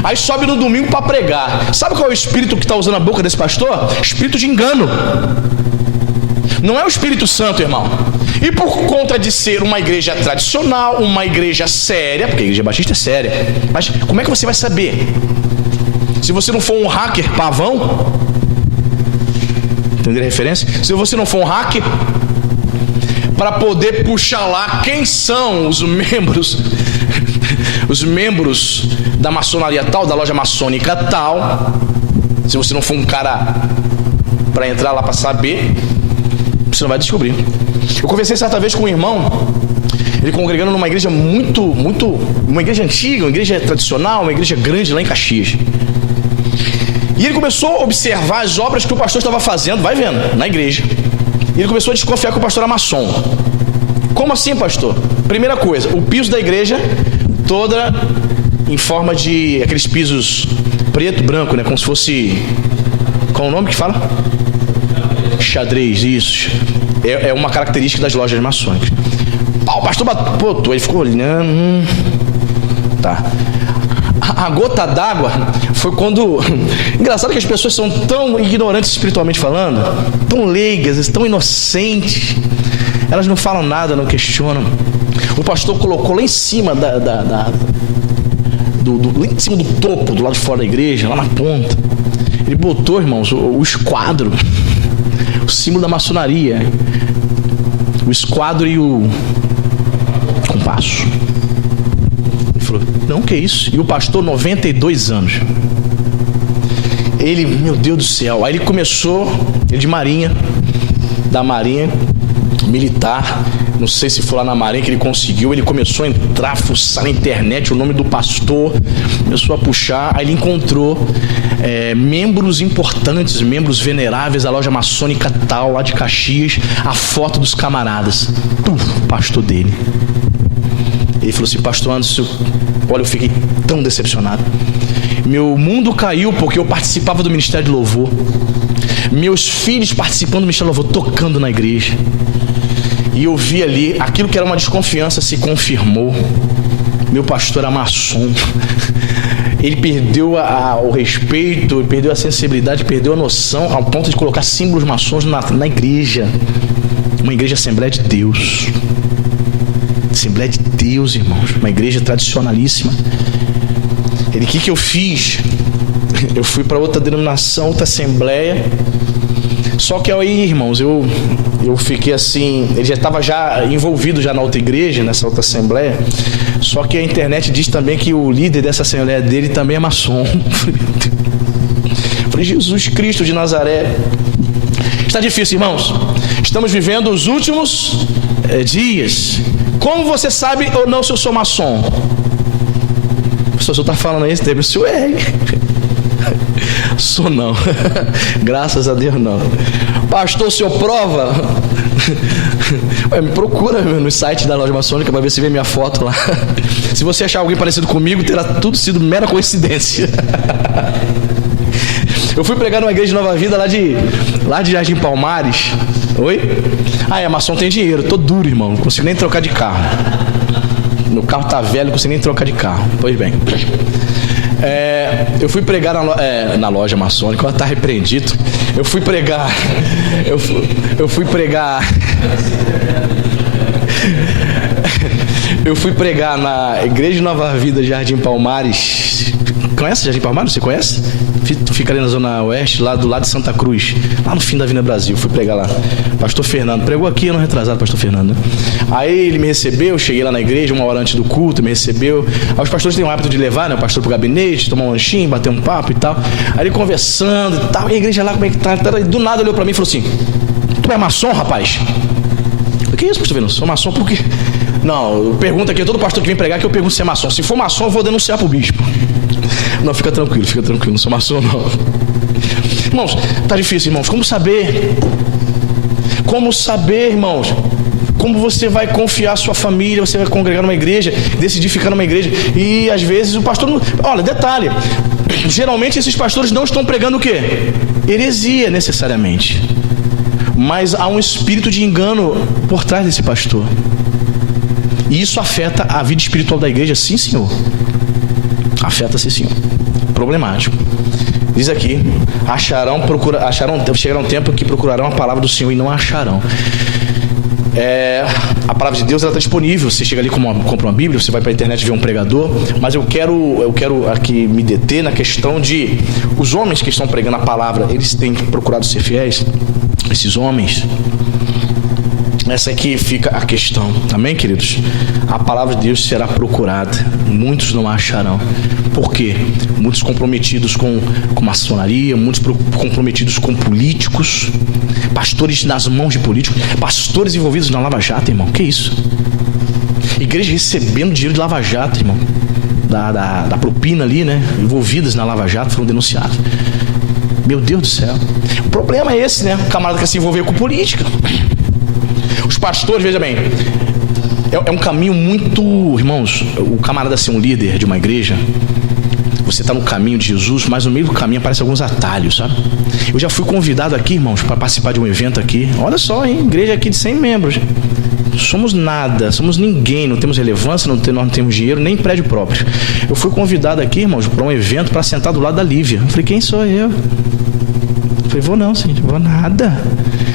aí sobe no domingo para pregar. Sabe qual é o espírito que está usando a boca desse pastor? Espírito de engano. Não é o Espírito Santo, irmão. E por conta de ser uma igreja tradicional, uma igreja séria, porque a igreja batista é séria, mas como é que você vai saber? Se você não for um hacker pavão, entender a referência? Se você não for um hacker, para poder puxar lá quem são os membros da maçonaria tal, da loja maçônica tal, se você não for um cara para entrar lá para saber, você não vai descobrir. Eu conversei certa vez com um irmão, ele congregando numa igreja uma igreja antiga, uma igreja tradicional, uma igreja grande lá em Caxias. E ele começou a observar as obras que o pastor estava fazendo, vai vendo, na igreja. E ele começou a desconfiar que o pastor era maçom. Como assim, pastor? Primeira coisa, o piso da igreja toda em forma de aqueles pisos preto, branco, né? Como se fosse... Qual é o nome que fala? Xadrez, isso. É uma característica das lojas maçônicas. O pastor botou, ele ficou olhando. Tá. A gota d'água foi quando... Engraçado que as pessoas são tão ignorantes espiritualmente falando, tão leigas, tão inocentes. Elas não falam nada, não questionam. O pastor colocou lá em cima lá em cima do topo, do lado de fora da igreja, lá na ponta. Ele botou, irmãos, o esquadro, o símbolo da maçonaria, o esquadro e o compasso. Ele falou, não, que é isso? E o pastor, 92 anos. Ele, meu Deus do céu. Aí ele começou, ele de marinha, da marinha militar, não sei se foi lá na marinha que ele conseguiu, ele começou a entrar, fuçar na internet o nome do pastor, começou a puxar, aí ele encontrou membros importantes, membros veneráveis da loja maçônica tal, lá de Caxias, a foto dos camaradas, pastor dele. Ele falou assim, pastor Anderson, olha, eu fiquei tão decepcionado. Meu mundo caiu porque eu participava do ministério de louvor. Meus filhos participando do ministério de louvor, tocando na igreja. E eu vi ali, aquilo que era uma desconfiança se confirmou. Meu pastor era maçom. Ele perdeu o respeito, perdeu a sensibilidade, perdeu a noção, ao ponto de colocar símbolos maçons na igreja. Uma igreja Assembleia de Deus. Assembleia de Deus, irmãos. Uma igreja tradicionalíssima. Ele, o que eu fiz? Eu fui para outra denominação, outra assembleia. Só que aí, irmãos, eu fiquei assim, ele já estava envolvido já na outra igreja, nessa outra assembleia. Só que a internet diz também que o líder dessa assembleia dele também é maçom. Falei, Jesus Cristo de Nazaré. Está difícil, irmãos. Estamos vivendo os últimos dias. Como você sabe ou não se eu sou maçom? O senhor está falando isso, deve ser sou não. Graças a Deus não. Pastor, o senhor prova? Me procura no site da loja maçônica para ver se vê minha foto lá. Se você achar alguém parecido comigo, terá tudo sido mera coincidência. Eu fui pregar numa igreja de Nova Vida lá de Jardim Palmares. Oi? Maçom tem dinheiro. Tô duro, irmão. Não consigo nem trocar de carro. Meu carro tá velho, não consigo nem trocar de carro. Pois bem. Eu fui pregar na loja maçônica, ela está repreendido. Eu fui pregar na Igreja de Nova Vida, Jardim Palmares. Conhece Jardim Palmares? Você conhece? Fica ali na Zona Oeste, lá do lado de Santa Cruz, lá no fim da Avenida Brasil. Fui pregar lá. Pastor Fernando, pregou aqui ano retrasado, pastor Fernando, né? Aí ele me recebeu, cheguei lá na igreja, uma hora antes do culto, me recebeu. Aí os pastores têm o hábito de levar, né, o pastor pro gabinete, tomar um lanchinho, bater um papo e tal. Aí ele conversando e tal, e a igreja lá, como é que tá? E do nada olhou pra mim e falou assim, tu é maçom, rapaz? Eu falei, que isso, pastor Fernando? Sou maçom por quê? Não, pergunta aqui, todo pastor que vem pregar que eu pergunto se é maçom. Se for maçom, eu vou denunciar pro bispo. Não, fica tranquilo, não sou maçom não. Irmãos, tá difícil, irmãos. Como saber, irmãos? Como você vai confiar a sua família, você vai congregar numa igreja, decidir ficar numa igreja, e às vezes o pastor não... Olha, detalhe, geralmente esses pastores não estão pregando o quê? Heresia, necessariamente. Mas há um espírito de engano por trás desse pastor. E isso afeta a vida espiritual da igreja, sim, senhor. Afeta-se, sim. Problemático. Diz aqui, chegará um tempo que procurarão a palavra do Senhor e não a acharão. A palavra de Deus, ela está disponível. Você chega ali, compra uma Bíblia, você vai para a internet ver um pregador. Mas eu quero aqui me deter na questão de os homens que estão pregando a palavra, eles têm procurado ser fiéis. Esses homens, essa aqui fica a questão, amém, queridos? A palavra de Deus será procurada, muitos não a acharão. Por quê? Muitos comprometidos com maçonaria, muitos comprometidos com políticos, pastores nas mãos de políticos, pastores envolvidos na Lava Jato, irmão. Que isso? Igreja recebendo dinheiro de Lava Jato, irmão, da propina ali, né? Envolvidas na Lava Jato, foram denunciados. Meu Deus do céu. O problema é esse, né? O camarada quer se envolver com política. Os pastores, veja bem, é um caminho muito... Irmãos, o camarada ser um líder de uma igreja, você está no caminho de Jesus, mas no meio do caminho aparecem alguns atalhos, sabe? Eu já fui convidado aqui, irmãos, para participar de um evento aqui. Olha só, hein? Igreja aqui de 100 membros. Somos nada, somos ninguém, não temos relevância, nós não temos dinheiro, nem prédio próprio. Eu fui convidado aqui, irmãos, para um evento para sentar do lado da Lívia. Eu falei, quem sou eu? Eu falei, vou não, sim, vou nada.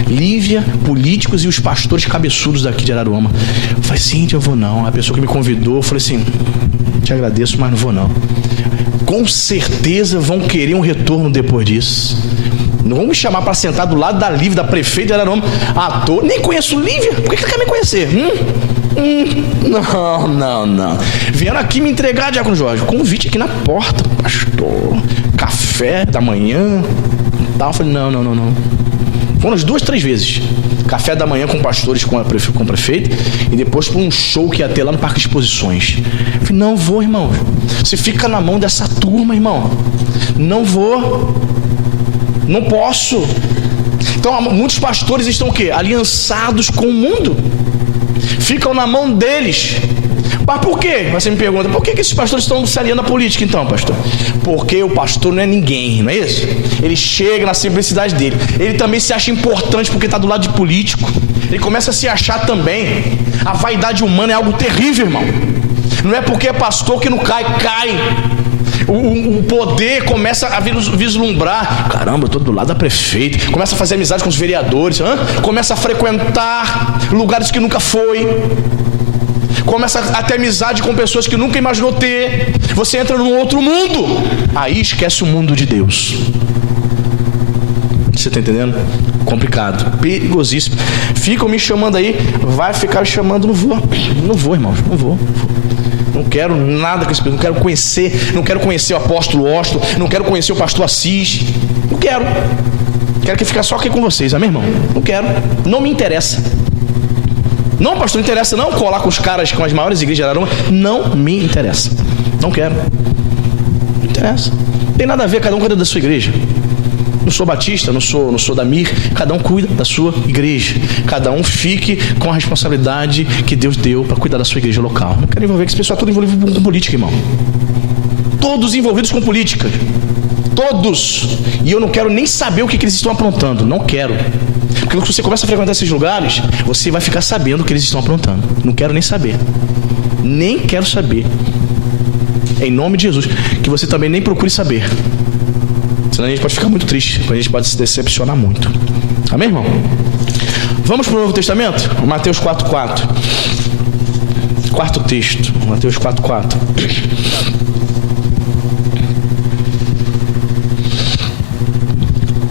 Lívia, políticos e os pastores cabeçudos daqui de Araruama. Eu falei, sim, eu vou não. A pessoa que me convidou, eu falei assim, te agradeço, mas não vou não. Com certeza vão querer um retorno depois disso. Não vão me chamar para sentar do lado da Lívia, da prefeita de Araruama. Ator, nem conheço Lívia. Por que quer me conhecer? Não. Vieram aqui me entregar, Diácono Jorge. Convite aqui na porta, pastor. Café da manhã. Tal. Eu falei, não. Foram as 2, 3 vezes. Café da manhã com pastores, com o prefeito, e depois para um show que ia ter lá no Parque de Exposições. Eu falei, não vou, irmão. Você fica na mão dessa turma, irmão. Não vou. Não posso. Então, muitos pastores estão o quê? Aliançados com o mundo. Ficam na mão deles. Mas por quê? Você me pergunta, por que esses pastores estão se aliando à política então, pastor? Porque o pastor não é ninguém, não é isso? Ele chega na simplicidade dele. Ele também se acha importante porque está do lado de político. Ele começa a se achar também. A vaidade humana é algo terrível, irmão. Não é porque é pastor que não cai. O poder começa a vislumbrar. Caramba, eu estou do lado da prefeita. Começa a fazer amizade com os vereadores. Começa a frequentar lugares que nunca foi. Começa a ter amizade com pessoas que nunca imaginou ter. Você entra num outro mundo. Aí esquece o mundo de Deus. Você está entendendo? Complicado, perigosíssimo. Ficam me chamando aí. Vai ficar me chamando, não vou, irmãos. Não vou. Não quero nada com esse pessoal. Não quero conhecer o apóstolo Osto. Não quero conhecer o pastor Assis. Não quero. Quero que fique só aqui com vocês, amém, irmão? Não quero. Não me interessa. Não, pastor, não interessa não colar com os caras, com as maiores igrejas de Araruama. Não me interessa. Não quero. Não interessa. Não tem nada a ver, cada um cuida da sua igreja. Não sou batista, não sou da MIR. Cada um cuida da sua igreja. Cada um fique com a responsabilidade que Deus deu para cuidar da sua igreja local. Não quero envolver, que esse pessoal é todo envolvido com política, irmão. Todos envolvidos com política. Todos. E eu não quero nem saber o que eles estão aprontando. Não quero. Porque quando você começa a frequentar esses lugares, você vai ficar sabendo o que eles estão aprontando. Não quero nem saber. Nem quero saber. Em nome de Jesus. Que você também nem procure saber. Senão a gente pode ficar muito triste. A gente pode se decepcionar muito. Amém, irmão? Vamos para o Novo Testamento? Mateus 4:4. Quarto texto. Mateus 4:4.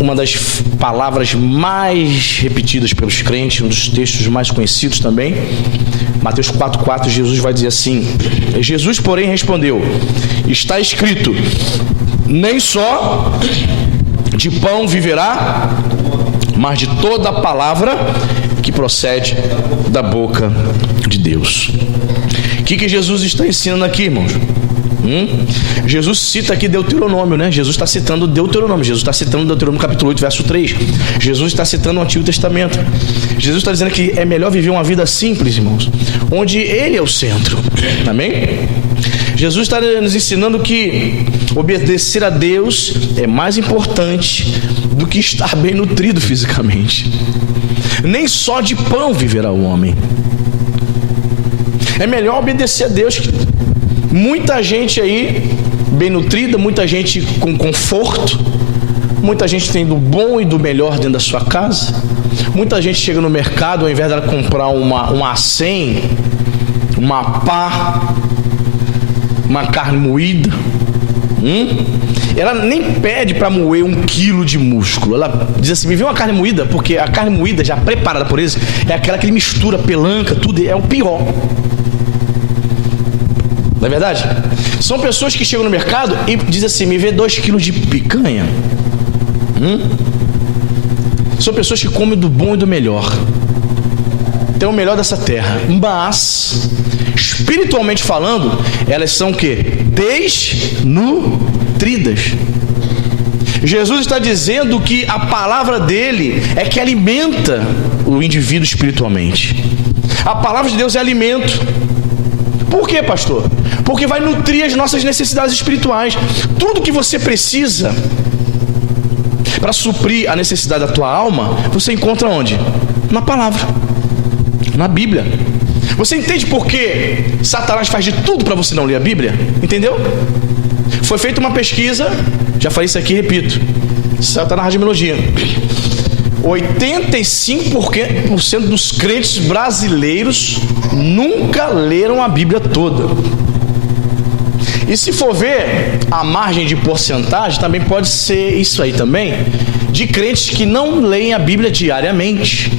Uma das palavras mais repetidas pelos crentes, um dos textos mais conhecidos também. Mateus 4:4, Jesus vai dizer assim: Jesus, porém, respondeu: está escrito, nem só de pão viverá, mas de toda a palavra que procede da boca de Deus. O que Jesus está ensinando aqui, irmãos? Jesus cita aqui Deuteronômio, né? Jesus está citando Deuteronômio. Jesus está citando Deuteronômio capítulo 8, verso 3. Jesus está citando o Antigo Testamento. Jesus está dizendo que é melhor viver uma vida simples, irmãos, onde Ele é o centro. Amém? Jesus está nos ensinando que obedecer a Deus é mais importante do que estar bem nutrido fisicamente. Nem só de pão viverá o homem. É melhor obedecer a Deus. Muita gente aí bem nutrida, muita gente com conforto, muita gente tem do bom e do melhor dentro da sua casa, Muita gente chega no mercado, ao invés dela comprar uma A100, uma pá, uma carne moída, ela nem pede para moer 1 quilo de músculo. Ela diz assim: me vê uma carne moída, porque a carne moída já preparada por eles é aquela que ele mistura pelanca, tudo, é o pior. Não é verdade? São pessoas que chegam no mercado e dizem assim: me vê 2 quilos de picanha. São pessoas que comem do bom e do melhor, tem o melhor dessa terra, mas espiritualmente falando, elas são o quê? Desnutridas. Jesus está dizendo que a palavra dele é que alimenta o indivíduo espiritualmente. A palavra de Deus é alimento. Por quê, pastor? Porque vai nutrir as nossas necessidades espirituais. Tudo que você precisa para suprir a necessidade da tua alma, você encontra onde? Na palavra, na Bíblia. Você entende por que Satanás faz de tudo para você não ler a Bíblia? Entendeu? Foi feita uma pesquisa, já falei isso aqui e repito, saiu na Rádio Melodia. 85% dos crentes brasileiros nunca leram a Bíblia toda. E se for ver a margem de porcentagem, também pode ser isso aí também, de crentes que não leem a Bíblia diariamente.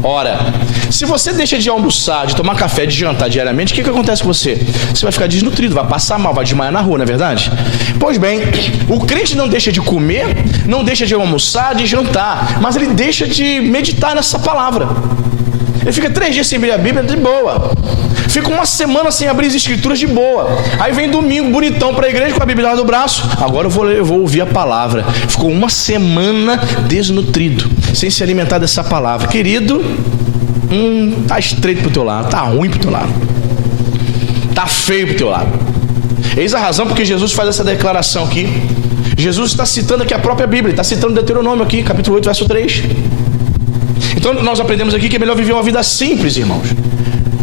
Ora, se você deixa de almoçar, de tomar café, de jantar diariamente, o que acontece com você? Você vai ficar desnutrido, vai passar mal, vai desmaiar na rua, não é verdade? Pois bem, o crente não deixa de comer, não deixa de almoçar, de jantar, mas ele deixa de meditar nessa palavra. Ele fica 3 dias sem abrir a Bíblia, de boa. Fica uma semana sem abrir as escrituras, de boa. Aí vem domingo, bonitão, para a igreja com a Bíblia no braço. Agora eu vou ouvir a palavra. Ficou uma semana desnutrido, sem se alimentar dessa palavra. Querido, tá estreito pro teu lado, tá ruim pro teu lado, tá feio pro teu lado. Eis a razão porque Jesus faz essa declaração aqui. Jesus está citando aqui a própria Bíblia, está citando Deuteronômio aqui, capítulo 8, verso 3. Então nós aprendemos aqui que é melhor viver uma vida simples, irmãos,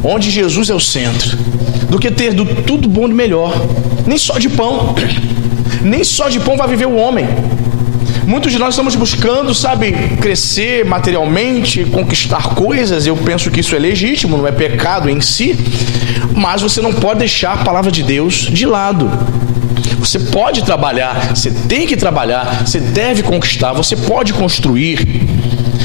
onde Jesus é o centro, do que ter tudo bom e melhor. Nem só de pão vai viver o homem. Muitos de nós estamos buscando, sabe, crescer materialmente, conquistar coisas. Eu penso que isso é legítimo, não é pecado em si, mas você não pode deixar a palavra de Deus de lado. Você pode trabalhar, você tem que trabalhar, você deve conquistar, você pode construir,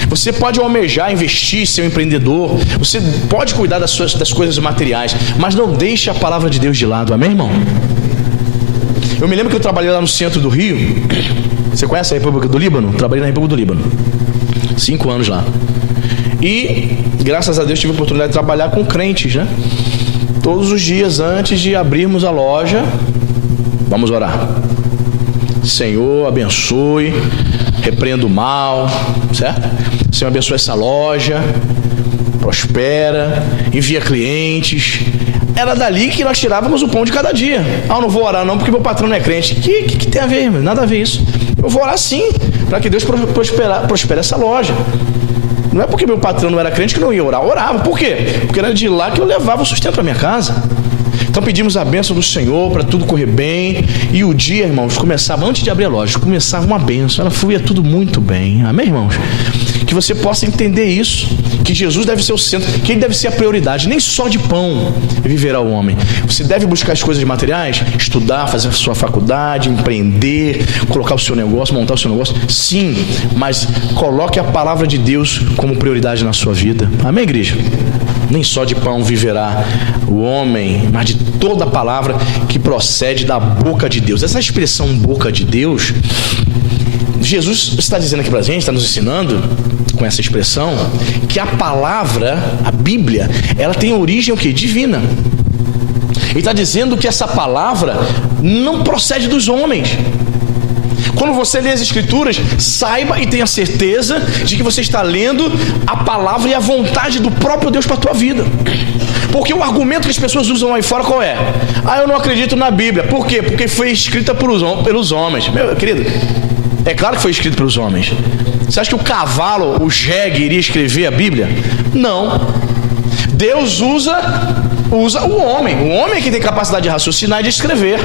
você pode almejar, investir, ser um empreendedor, você pode cuidar das coisas materiais, mas não deixe a palavra de Deus de lado, amém, irmão? Eu me lembro que eu trabalhei lá no centro do Rio. Você conhece a República do Líbano? Trabalhei na República do Líbano 5 anos lá. E graças a Deus tive a oportunidade de trabalhar com crentes, né? Todos os dias antes de abrirmos a loja, vamos orar. Senhor, abençoe, repreenda o mal, certo? Senhor, abençoe essa loja, prospera, envia clientes. Era dali que nós tirávamos o pão de cada dia. Eu não vou orar não porque meu patrão não é crente. Que tem a ver, irmão? Nada a ver isso. Eu vou orar sim, para que Deus prospere essa loja. Não é porque meu patrão não era crente que não ia orar. Orava. Por quê? Porque era de lá que eu levava o sustento para minha casa. Então pedimos a bênção do Senhor para tudo correr bem. E o dia, irmãos, começava, antes de abrir a loja, começava uma bênção. Ela fluía tudo muito bem. Amém, irmãos? Que você possa entender isso, que Jesus deve ser o centro, que ele deve ser a prioridade. Nem só de pão viverá o homem. Você deve buscar as coisas materiais, estudar, fazer a sua faculdade, empreender, colocar o seu negócio, montar o seu negócio. Sim, mas coloque a palavra de Deus como prioridade na sua vida. Amém, igreja? Nem só de pão viverá o homem, mas de toda a palavra que procede da boca de Deus. Essa expressão boca de Deus, Jesus está dizendo aqui para a gente, está nos ensinando com essa expressão, que a palavra, a Bíblia, ela tem origem o quê? Divina. Ele está dizendo que essa palavra não procede dos homens. Quando você lê as Escrituras, saiba e tenha certeza de que você está lendo a palavra e a vontade do próprio Deus para a tua vida. Porque o argumento que as pessoas usam aí fora qual é? Eu não acredito na Bíblia. Por quê? Porque foi escrita pelos homens. Meu querido, é claro que foi escrito pelos homens. Você acha que o cavalo, o jegue, iria escrever a Bíblia? Não. Deus usa usa o homem que tem capacidade de raciocinar e de escrever.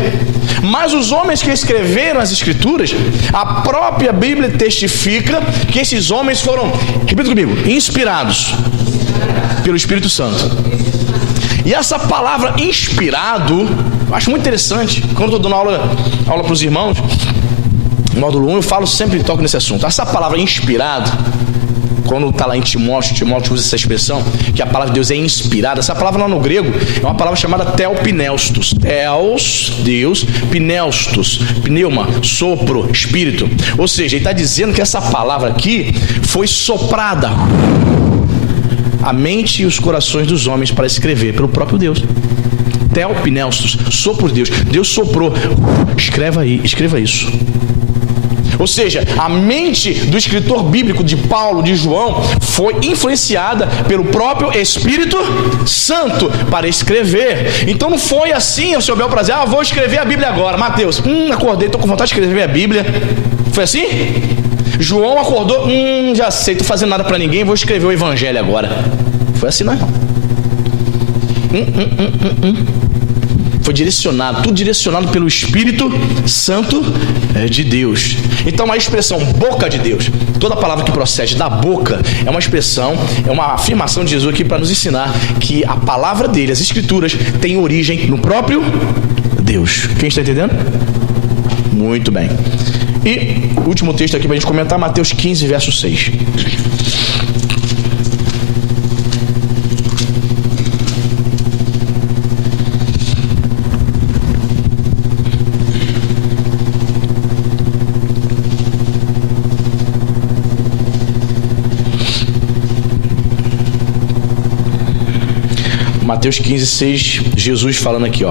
Mas os homens que escreveram as escrituras, a própria Bíblia testifica que esses homens foram, repita comigo, inspirados pelo Espírito Santo. E essa palavra inspirado, eu acho muito interessante. Quando eu estou dando aula para os irmãos, no módulo 1, eu falo sempre, toco nesse assunto. Essa palavra inspirado, quando está lá em Timóteo usa essa expressão, que a palavra de Deus é inspirada. Essa palavra lá no grego é uma palavra chamada theopneustos. Theos, Deus, pneustos, pneuma, sopro, espírito. Ou seja, ele está dizendo que essa palavra aqui foi soprada a mente e os corações dos homens para escrever pelo próprio Deus. Theopneustos, sopro de Deus. Deus soprou. Escreva isso. Ou seja, a mente do escritor bíblico de Paulo, de João, foi influenciada pelo próprio Espírito Santo para escrever. Então não foi assim, o seu bel prazer, vou escrever a Bíblia agora. Mateus, acordei, estou com vontade de escrever a Bíblia. Foi assim? João acordou, já sei, estou fazendo nada para ninguém, vou escrever o Evangelho agora. Foi assim, não é? Foi direcionado, tudo direcionado pelo Espírito Santo de Deus. Então a expressão boca de Deus, toda palavra que procede da boca é uma expressão, é uma afirmação de Jesus aqui para nos ensinar que a palavra dele, as escrituras, tem origem no próprio Deus. Quem está entendendo? Muito bem. E o último texto aqui para a gente comentar, Mateus 15, verso 6. Mateus 15, 6, Jesus falando aqui,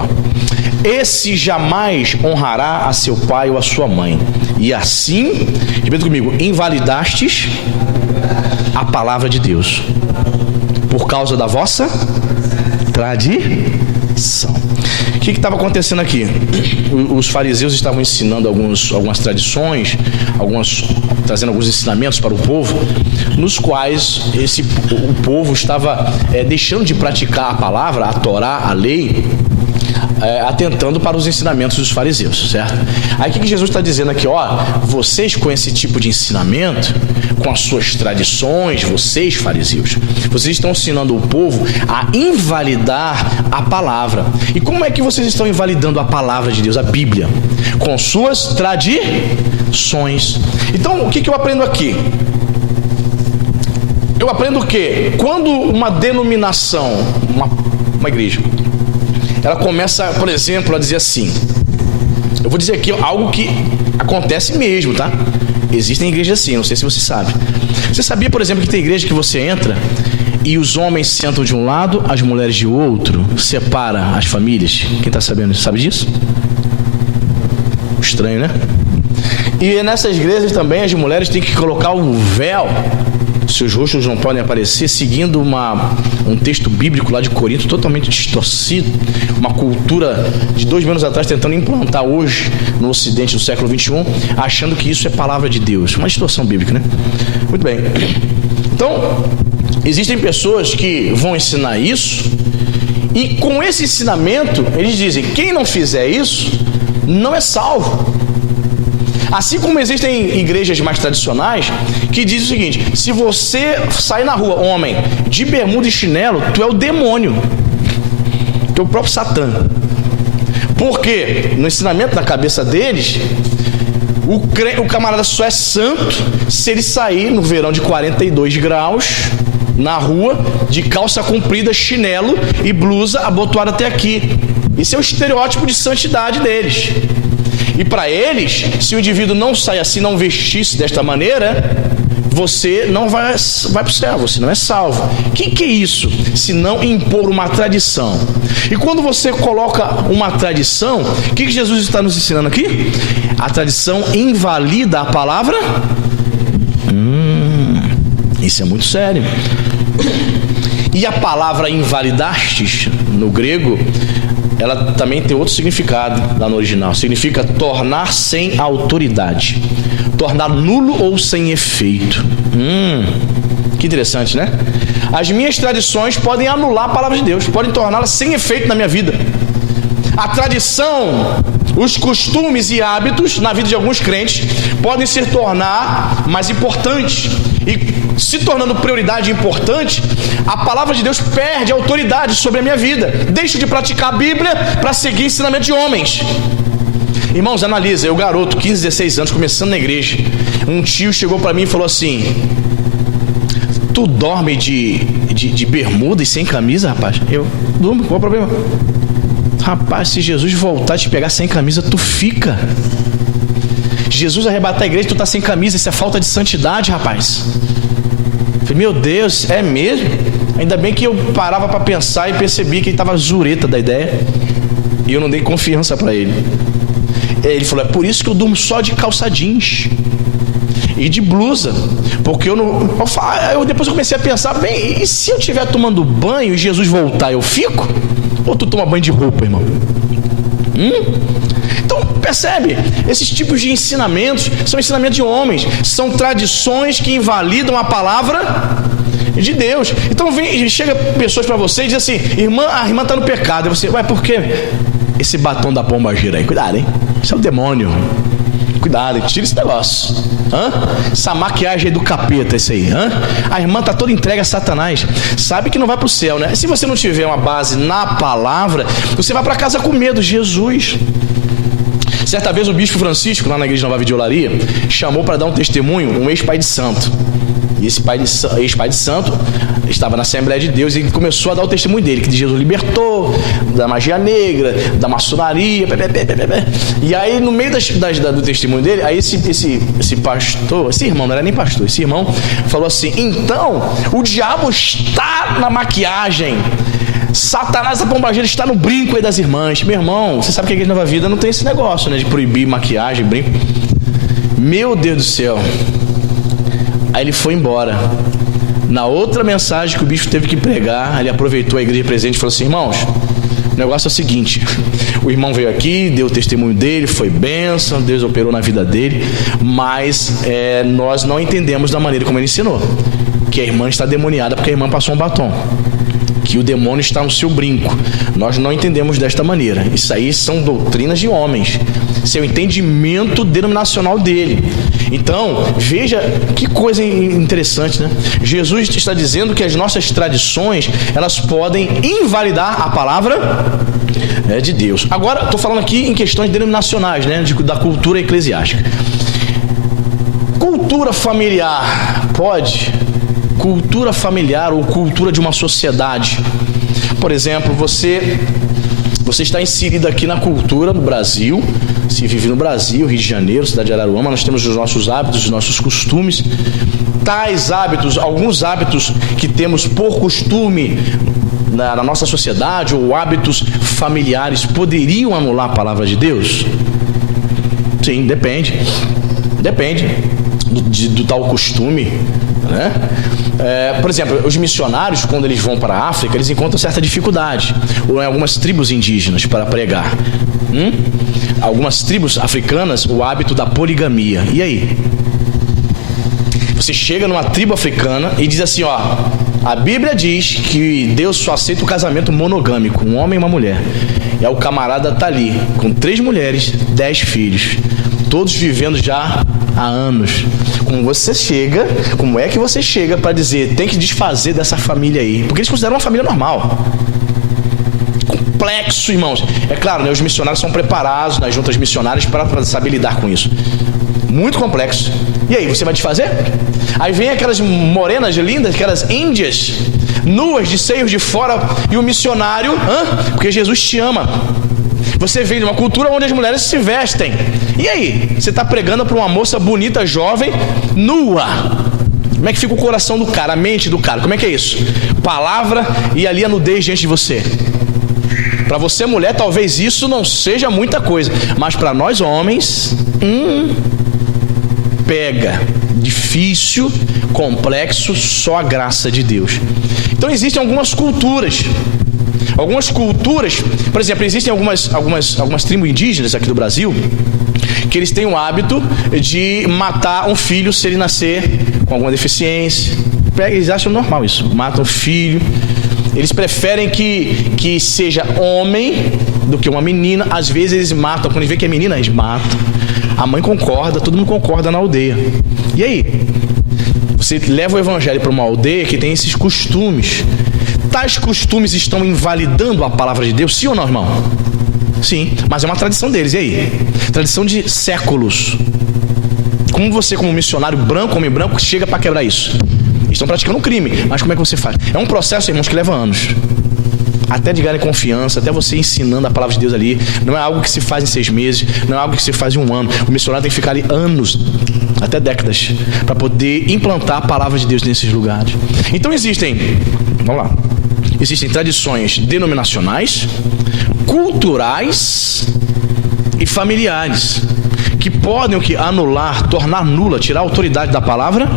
esse jamais honrará a seu pai ou a sua mãe, e assim, repita comigo, invalidastes a palavra de Deus, por causa da vossa tradição. O que estava acontecendo aqui? Os fariseus estavam ensinando algumas tradições, trazendo alguns ensinamentos para o povo, nos quais o povo estava deixando de praticar a palavra, a Torá, a lei, atentando para os ensinamentos dos fariseus, certo? Aí o que Jesus está dizendo aqui? Vocês com esse tipo de ensinamento, com as suas tradições, vocês fariseus, vocês estão ensinando o povo a invalidar a palavra. E como é que vocês estão invalidando a palavra de Deus, a Bíblia? Com suas tradições. Então o que eu aprendo aqui? Eu aprendo o quê? Quando uma denominação, uma igreja, ela começa, por exemplo, a dizer assim, eu vou dizer aqui algo que acontece mesmo, tá? Existem igrejas assim, não sei se você sabe. Você sabia, por exemplo, que tem igreja que você entra e os homens sentam de um lado, as mulheres de outro, separa as famílias? Quem está sabendo, sabe disso? Estranho, né? E nessas igrejas também as mulheres têm que colocar o véu, seus rostos não podem aparecer, seguindo um texto bíblico lá de Corinto totalmente distorcido, uma cultura de 2 mil anos atrás tentando implantar hoje no ocidente do século 21, achando que isso é palavra de Deus, uma distorção bíblica, né? Muito bem. Então, existem pessoas que vão ensinar isso e com esse ensinamento eles dizem, quem não fizer isso não é salvo. Assim como existem igrejas mais tradicionais que dizem o seguinte, se você sair na rua, homem, de bermuda e chinelo, tu é o demônio, tu é o próprio Satã. Porque no ensinamento na cabeça deles, o camarada só é santo se ele sair no verão de 42 graus na rua, de calça comprida, chinelo e blusa abotoada até aqui. Esse é o estereótipo de santidade deles. E para eles, se o indivíduo não sai assim, não vestisse desta maneira, você não vai para o céu, você não é salvo. O que é isso? Se não impor uma tradição. E quando você coloca uma tradição, o que Jesus está nos ensinando aqui? A tradição invalida a palavra? Isso é muito sério. E a palavra invalidastes, no grego, ela também tem outro significado lá no original. Significa tornar sem autoridade, tornar nulo ou sem efeito. O Que interessante, né? As minhas tradições podem anular a palavra de Deus, podem torná-la sem efeito na minha vida. A tradição, os costumes e hábitos na vida de alguns crentes podem se tornar mais importantes. E se tornando prioridade importante, a palavra de Deus perde autoridade sobre a minha vida. Deixo de praticar a Bíblia para seguir ensinamento de homens. Irmãos, analisa, eu garoto, 15, 16 anos, começando na igreja, um tio chegou para mim e falou assim: tu dorme de bermuda e sem camisa, rapaz? Eu durmo, qual é o problema? Rapaz, se Jesus voltar a te pegar sem camisa, tu fica. Jesus arrebatar a igreja, tu tá sem camisa, isso é falta de santidade, rapaz. Falei, meu Deus, é mesmo? Ainda bem que eu parava para pensar e percebi que ele tava zureta da ideia. E eu não dei confiança para ele. Ele falou, é por isso que eu durmo só de calça jeans e de blusa, porque eu depois eu comecei a pensar, bem, e se eu estiver tomando banho e Jesus voltar, eu fico? Ou tu toma banho de roupa, irmão? Então, percebe? Esses tipos de ensinamentos são ensinamentos de homens, são tradições que invalidam a palavra de Deus. Então chega pessoas para você e diz assim, a irmã está no pecado. E você, ué, por quê? Esse batom da pombagira aí, cuidado, hein? Isso é o demônio. Cuidado, tira esse negócio. Essa maquiagem aí do capeta, isso aí. A irmã está toda entregue a Satanás. Sabe que não vai para o céu, né? Se você não tiver uma base na palavra, você vai para casa com medo. Jesus. Certa vez o bispo Francisco, lá na igreja Nova Vida de Olaria, chamou para dar um testemunho um ex-pai de santo. E esse ex-pai de santo estava na Assembleia de Deus e ele começou a dar o testemunho dele, que Jesus libertou da magia negra, da maçonaria, e aí no meio do testemunho dele, aí esse pastor, esse irmão, não era nem pastor, esse irmão falou assim, então o diabo está na maquiagem, Satanás da pombagira está no brinco aí das irmãs. Meu irmão, você sabe que a Igreja Nova Vida não tem esse negócio, né, de proibir maquiagem, brinco. Meu Deus do céu. Aí ele foi embora. Na outra mensagem que o bispo teve que pregar, ele aproveitou a igreja presente e falou assim, irmãos, o negócio é o seguinte, o irmão veio aqui, deu o testemunho dele, foi bênção, Deus operou na vida dele, mas nós não entendemos da maneira como ele ensinou, que a irmã está demoniada porque a irmã passou um batom, que o demônio está no seu brinco. Nós não entendemos desta maneira. Isso aí são doutrinas de homens, seu entendimento denominacional dele. Então, veja que coisa interessante, né? Jesus está dizendo que as nossas tradições, elas podem invalidar a palavra de Deus. Agora, estou falando aqui em questões denominacionais, né? Da cultura eclesiástica. Cultura familiar pode? Cultura familiar ou cultura de uma sociedade. Por exemplo, você está inserido aqui na cultura do Brasil, se vive no Brasil, Rio de Janeiro, cidade de Araruama, nós temos os nossos hábitos, os nossos costumes. Tais hábitos, alguns hábitos que temos por costume na nossa sociedade, ou hábitos familiares, poderiam anular a palavra de Deus? Sim, depende do tal costume, né? Por exemplo, os missionários, quando eles vão para a África, eles encontram certa dificuldade, ou em algumas tribos indígenas, para pregar. Algumas tribos africanas, o hábito da poligamia. E aí? Você chega numa tribo africana e diz assim, ó, a Bíblia diz que Deus só aceita o casamento monogâmico, um homem e uma mulher. E o camarada tá ali, com 3 mulheres, 10 filhos, todos vivendo já há anos. Como é que você chega para dizer, tem que desfazer dessa família aí? Porque eles consideram uma família normal. Complexo, irmãos. É claro, né, os missionários são preparados nas juntas missionárias para saber lidar com isso. Muito complexo. E aí, você vai desfazer? Aí vem aquelas morenas lindas, aquelas índias, nuas, de seios de fora, e o missionário, porque Jesus te ama. Você vem de uma cultura onde as mulheres se vestem. E aí? Você está pregando para uma moça bonita, jovem, nua. Como é que fica o coração do cara, a mente do cara? Como é que é isso? Palavra e ali a nudez diante de você. Para você, mulher, talvez isso não seja muita coisa, mas para nós homens, pega. Difícil, complexo, só a graça de Deus. Então existem algumas culturas, por exemplo, existem algumas tribos indígenas aqui do Brasil, que eles têm o hábito de matar um filho se ele nascer com alguma deficiência, Eles acham normal isso. Matam o filho. Eles preferem que seja homem do que uma menina. Às vezes eles matam. Quando eles veem que é menina, eles matam. A mãe concorda, todo mundo concorda na aldeia. E aí? Você leva o evangelho para uma aldeia que tem esses costumes. Tais costumes estão invalidando a palavra de Deus? Sim ou não, irmão? Sim, mas é uma tradição deles. E aí? Tradição de séculos. Como você, como missionário branco, homem branco, chega para quebrar isso? Estão praticando um crime, mas como é que você faz? É um processo, irmãos, que leva anos. Até de ganhar confiança, até você ensinando a palavra de Deus ali. Não é algo que se faz em 6 meses, não é algo que se faz em 1 ano. O missionário tem que ficar ali anos, até décadas, para poder implantar a palavra de Deus nesses lugares. Então existem, vamos lá, existem tradições denominacionais, culturais e familiares, que podem o que? Anular, tornar nula, tirar a autoridade da palavra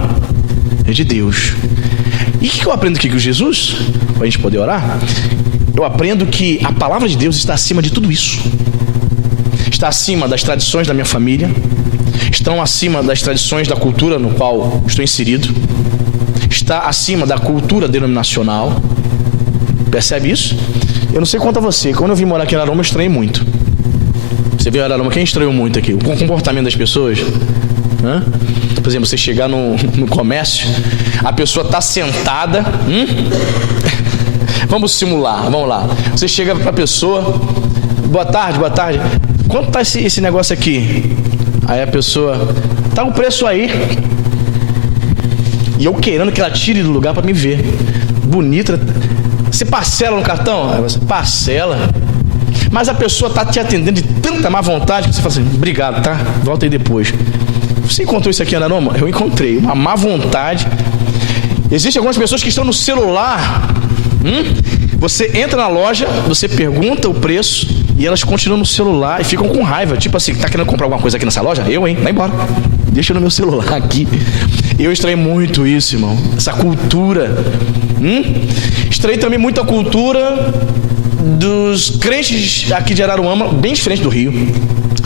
de Deus. E o que eu aprendo aqui com Jesus, para a gente poder orar? Eu aprendo que a palavra de Deus está acima de tudo isso. Está acima das tradições da minha família, estão acima das tradições da cultura no qual estou inserido, está acima da cultura denominacional. Percebe isso? Eu não sei quanto a você, quando eu vim morar aqui em Araruama eu estranhei muito. Você veio em Araruama, quem estranhou muito aqui? O comportamento das pessoas? Hã? Por exemplo, você chegar no comércio, a pessoa está sentada. Vamos simular, vamos lá. Você chega para a pessoa, boa tarde. Quanto está esse negócio aqui? Aí a pessoa, tá o preço aí. E eu querendo que ela tire do lugar para me ver. Bonita. Você parcela no cartão? Aí você parcela. Mas a pessoa está te atendendo de tanta má vontade que você fala assim, obrigado, tá? Volta aí depois. Você encontrou isso aqui em Araruama? Eu encontrei. Uma má vontade. Existem algumas pessoas que estão no celular. Você entra na loja, você pergunta o preço e elas continuam no celular e ficam com raiva. Tipo assim, tá querendo comprar alguma coisa aqui nessa loja? Eu, hein? Vai embora. Deixa no meu celular aqui. Eu estranhei muito isso, irmão. Essa cultura. Estranhei também muito a cultura dos crentes aqui de Araruama, bem diferente do Rio.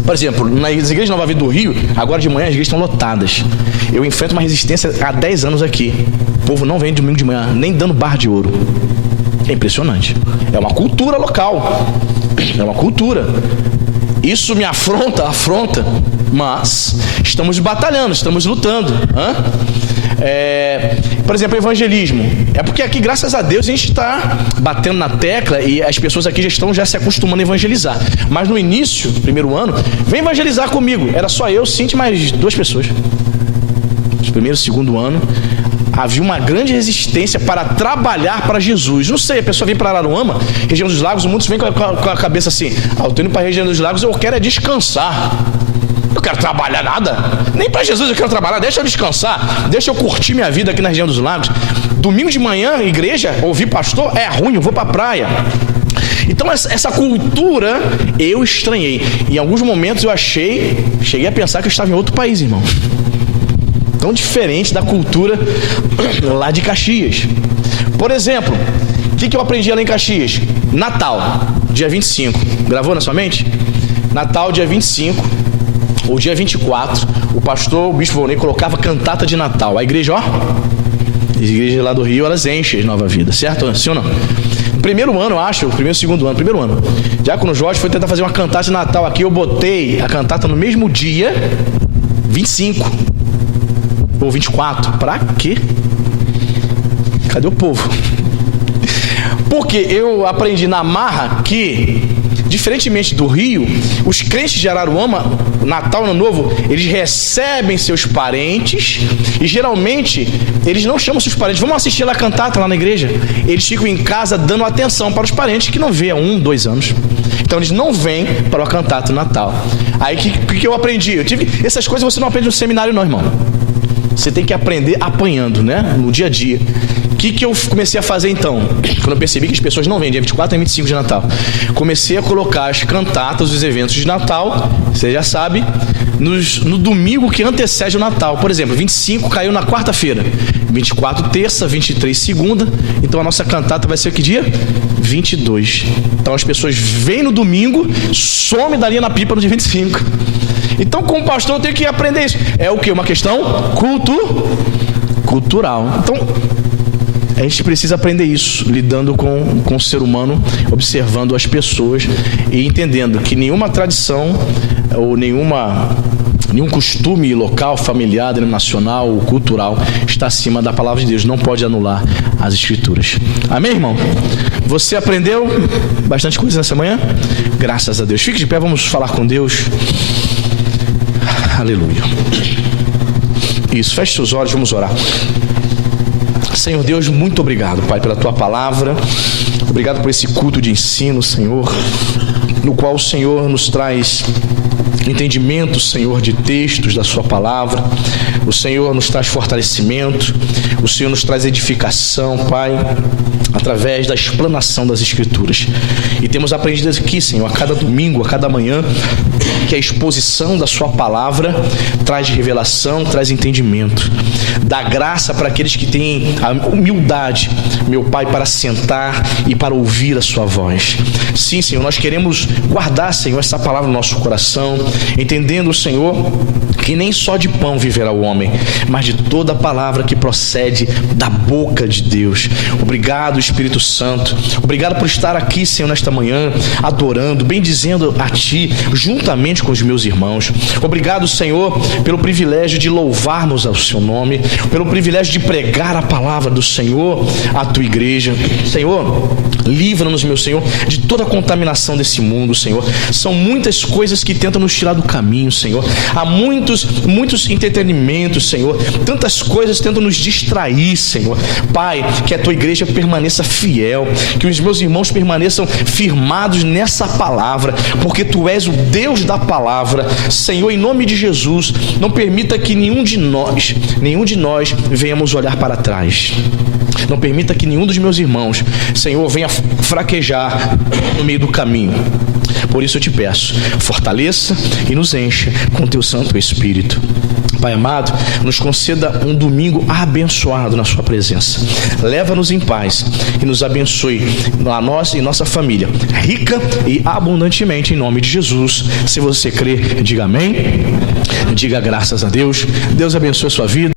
Por exemplo, nas igrejas de Nova Vida do Rio, agora de manhã as igrejas estão lotadas. Eu enfrento uma resistência há 10 anos aqui. O povo não vem domingo de manhã, nem dando barra de ouro. É impressionante. É uma cultura local. É uma cultura. Isso me afronta, mas estamos batalhando, estamos lutando. Por exemplo, evangelismo. É porque aqui, graças a Deus, a gente está batendo na tecla e as pessoas aqui já estão se acostumando a evangelizar. Mas no início, primeiro ano, vem evangelizar comigo. Era só eu, Cintia, mais 2 pessoas. No primeiro, segundo ano, havia uma grande resistência para trabalhar para Jesus. Não sei, a pessoa vem para Araruama, região dos lagos, muitos vêm com a cabeça assim, eu estou indo para a região dos lagos, eu quero é descansar. Eu quero trabalhar nada. Nem para Jesus eu quero trabalhar. Deixa eu descansar. Deixa eu curtir minha vida aqui na região dos lagos. Domingo de manhã, igreja, ouvir pastor, é ruim, eu vou para a praia. Então essa cultura eu estranhei. Em alguns momentos eu cheguei a pensar que eu estava em outro país, irmão. Tão diferente da cultura lá de Caxias. Por exemplo, o que eu aprendi lá em Caxias? Natal, dia 25. Gravou na sua mente? Natal, dia 25. O dia 24, o bispo Volney colocava cantata de Natal. A igreja, as igrejas lá do Rio, elas enchem de Nova Vida, certo? Sim ou não? No primeiro ano, eu acho, segundo ano. Diácono Jorge foi tentar fazer uma cantata de Natal aqui, eu botei a cantata no mesmo dia, 25 ou 24. Pra quê? Cadê o povo? Porque eu aprendi na marra que, diferentemente do Rio, os crentes de Araruama, Natal, Ano Novo, eles recebem seus parentes e geralmente eles não chamam seus parentes, vamos assistir a cantata lá na igreja. Eles ficam em casa dando atenção para os parentes que não vê há 1, 2 anos. Então eles não vêm para o cantata do Natal. Aí o que eu aprendi? Essas coisas você não aprende no seminário não, irmão. Você tem que aprender apanhando, né? No dia a dia. O que eu comecei a fazer então? Quando eu percebi que as pessoas não vêm dia 24 e 25 de Natal, comecei a colocar as cantatas dos eventos de Natal, você já sabe, no domingo que antecede o Natal. Por exemplo, 25 caiu na quarta-feira, 24 terça, 23 segunda, então a nossa cantata vai ser que dia? 22. Então as pessoas vêm no domingo, some da linha na pipa no dia 25. Então, como pastor, eu tenho que aprender isso. É o quê? Uma questão cultural. Então, A gente precisa aprender isso, lidando com o ser humano, observando as pessoas e entendendo que nenhuma tradição ou nenhum costume local, familiar, denominacional ou cultural está acima da palavra de Deus. Não pode anular as Escrituras. Amém, irmão? Você aprendeu bastante coisa nessa manhã? Graças a Deus. Fique de pé, vamos falar com Deus. Aleluia. Isso, feche seus olhos, vamos orar. Senhor Deus, muito obrigado, Pai, pela Tua palavra. Obrigado por esse culto de ensino, Senhor, no qual o Senhor nos traz entendimento, Senhor, de textos da Sua palavra. O Senhor nos traz fortalecimento. O Senhor nos traz edificação, Pai, através da explanação das Escrituras. E temos aprendido aqui, Senhor, a cada domingo, a cada manhã, que a exposição da Sua palavra traz revelação, traz entendimento. Dá graça para aqueles que têm a humildade, meu Pai, para sentar e para ouvir a Sua voz. Sim, Senhor, nós queremos guardar, Senhor, essa palavra no nosso coração, entendendo, Senhor, que nem só de pão viverá o homem, mas de toda a palavra que procede da boca de Deus. Obrigado, Espírito Santo. Obrigado por estar aqui, Senhor, nesta manhã, adorando, bendizendo a Ti, juntamente com os meus irmãos. Obrigado, Senhor, pelo privilégio de louvarmos ao Seu nome, pelo privilégio de pregar a palavra do Senhor à Tua igreja. Senhor, livra-nos, meu Senhor, de toda a contaminação desse mundo, Senhor. São muitas coisas que tentam nos tirar do caminho, Senhor. Há muitos entretenimentos, Senhor. Tantas coisas tentam nos distrair, Senhor. Pai, que a Tua igreja permaneça fiel, que os meus irmãos permaneçam firmados nessa palavra, porque Tu és o Deus da palavra. Senhor, em nome de Jesus, não permita que nenhum de nós venhamos olhar para trás. Não permita que nenhum dos meus irmãos, Senhor, venha fraquejar no meio do caminho. Por isso eu te peço, fortaleça e nos encha com Teu Santo Espírito. Pai amado, nos conceda um domingo abençoado na Sua presença. Leva-nos em paz e nos abençoe a nós e nossa família, rica e abundantemente, em nome de Jesus. Se você crer, diga amém. Diga graças a Deus. Deus abençoe a sua vida.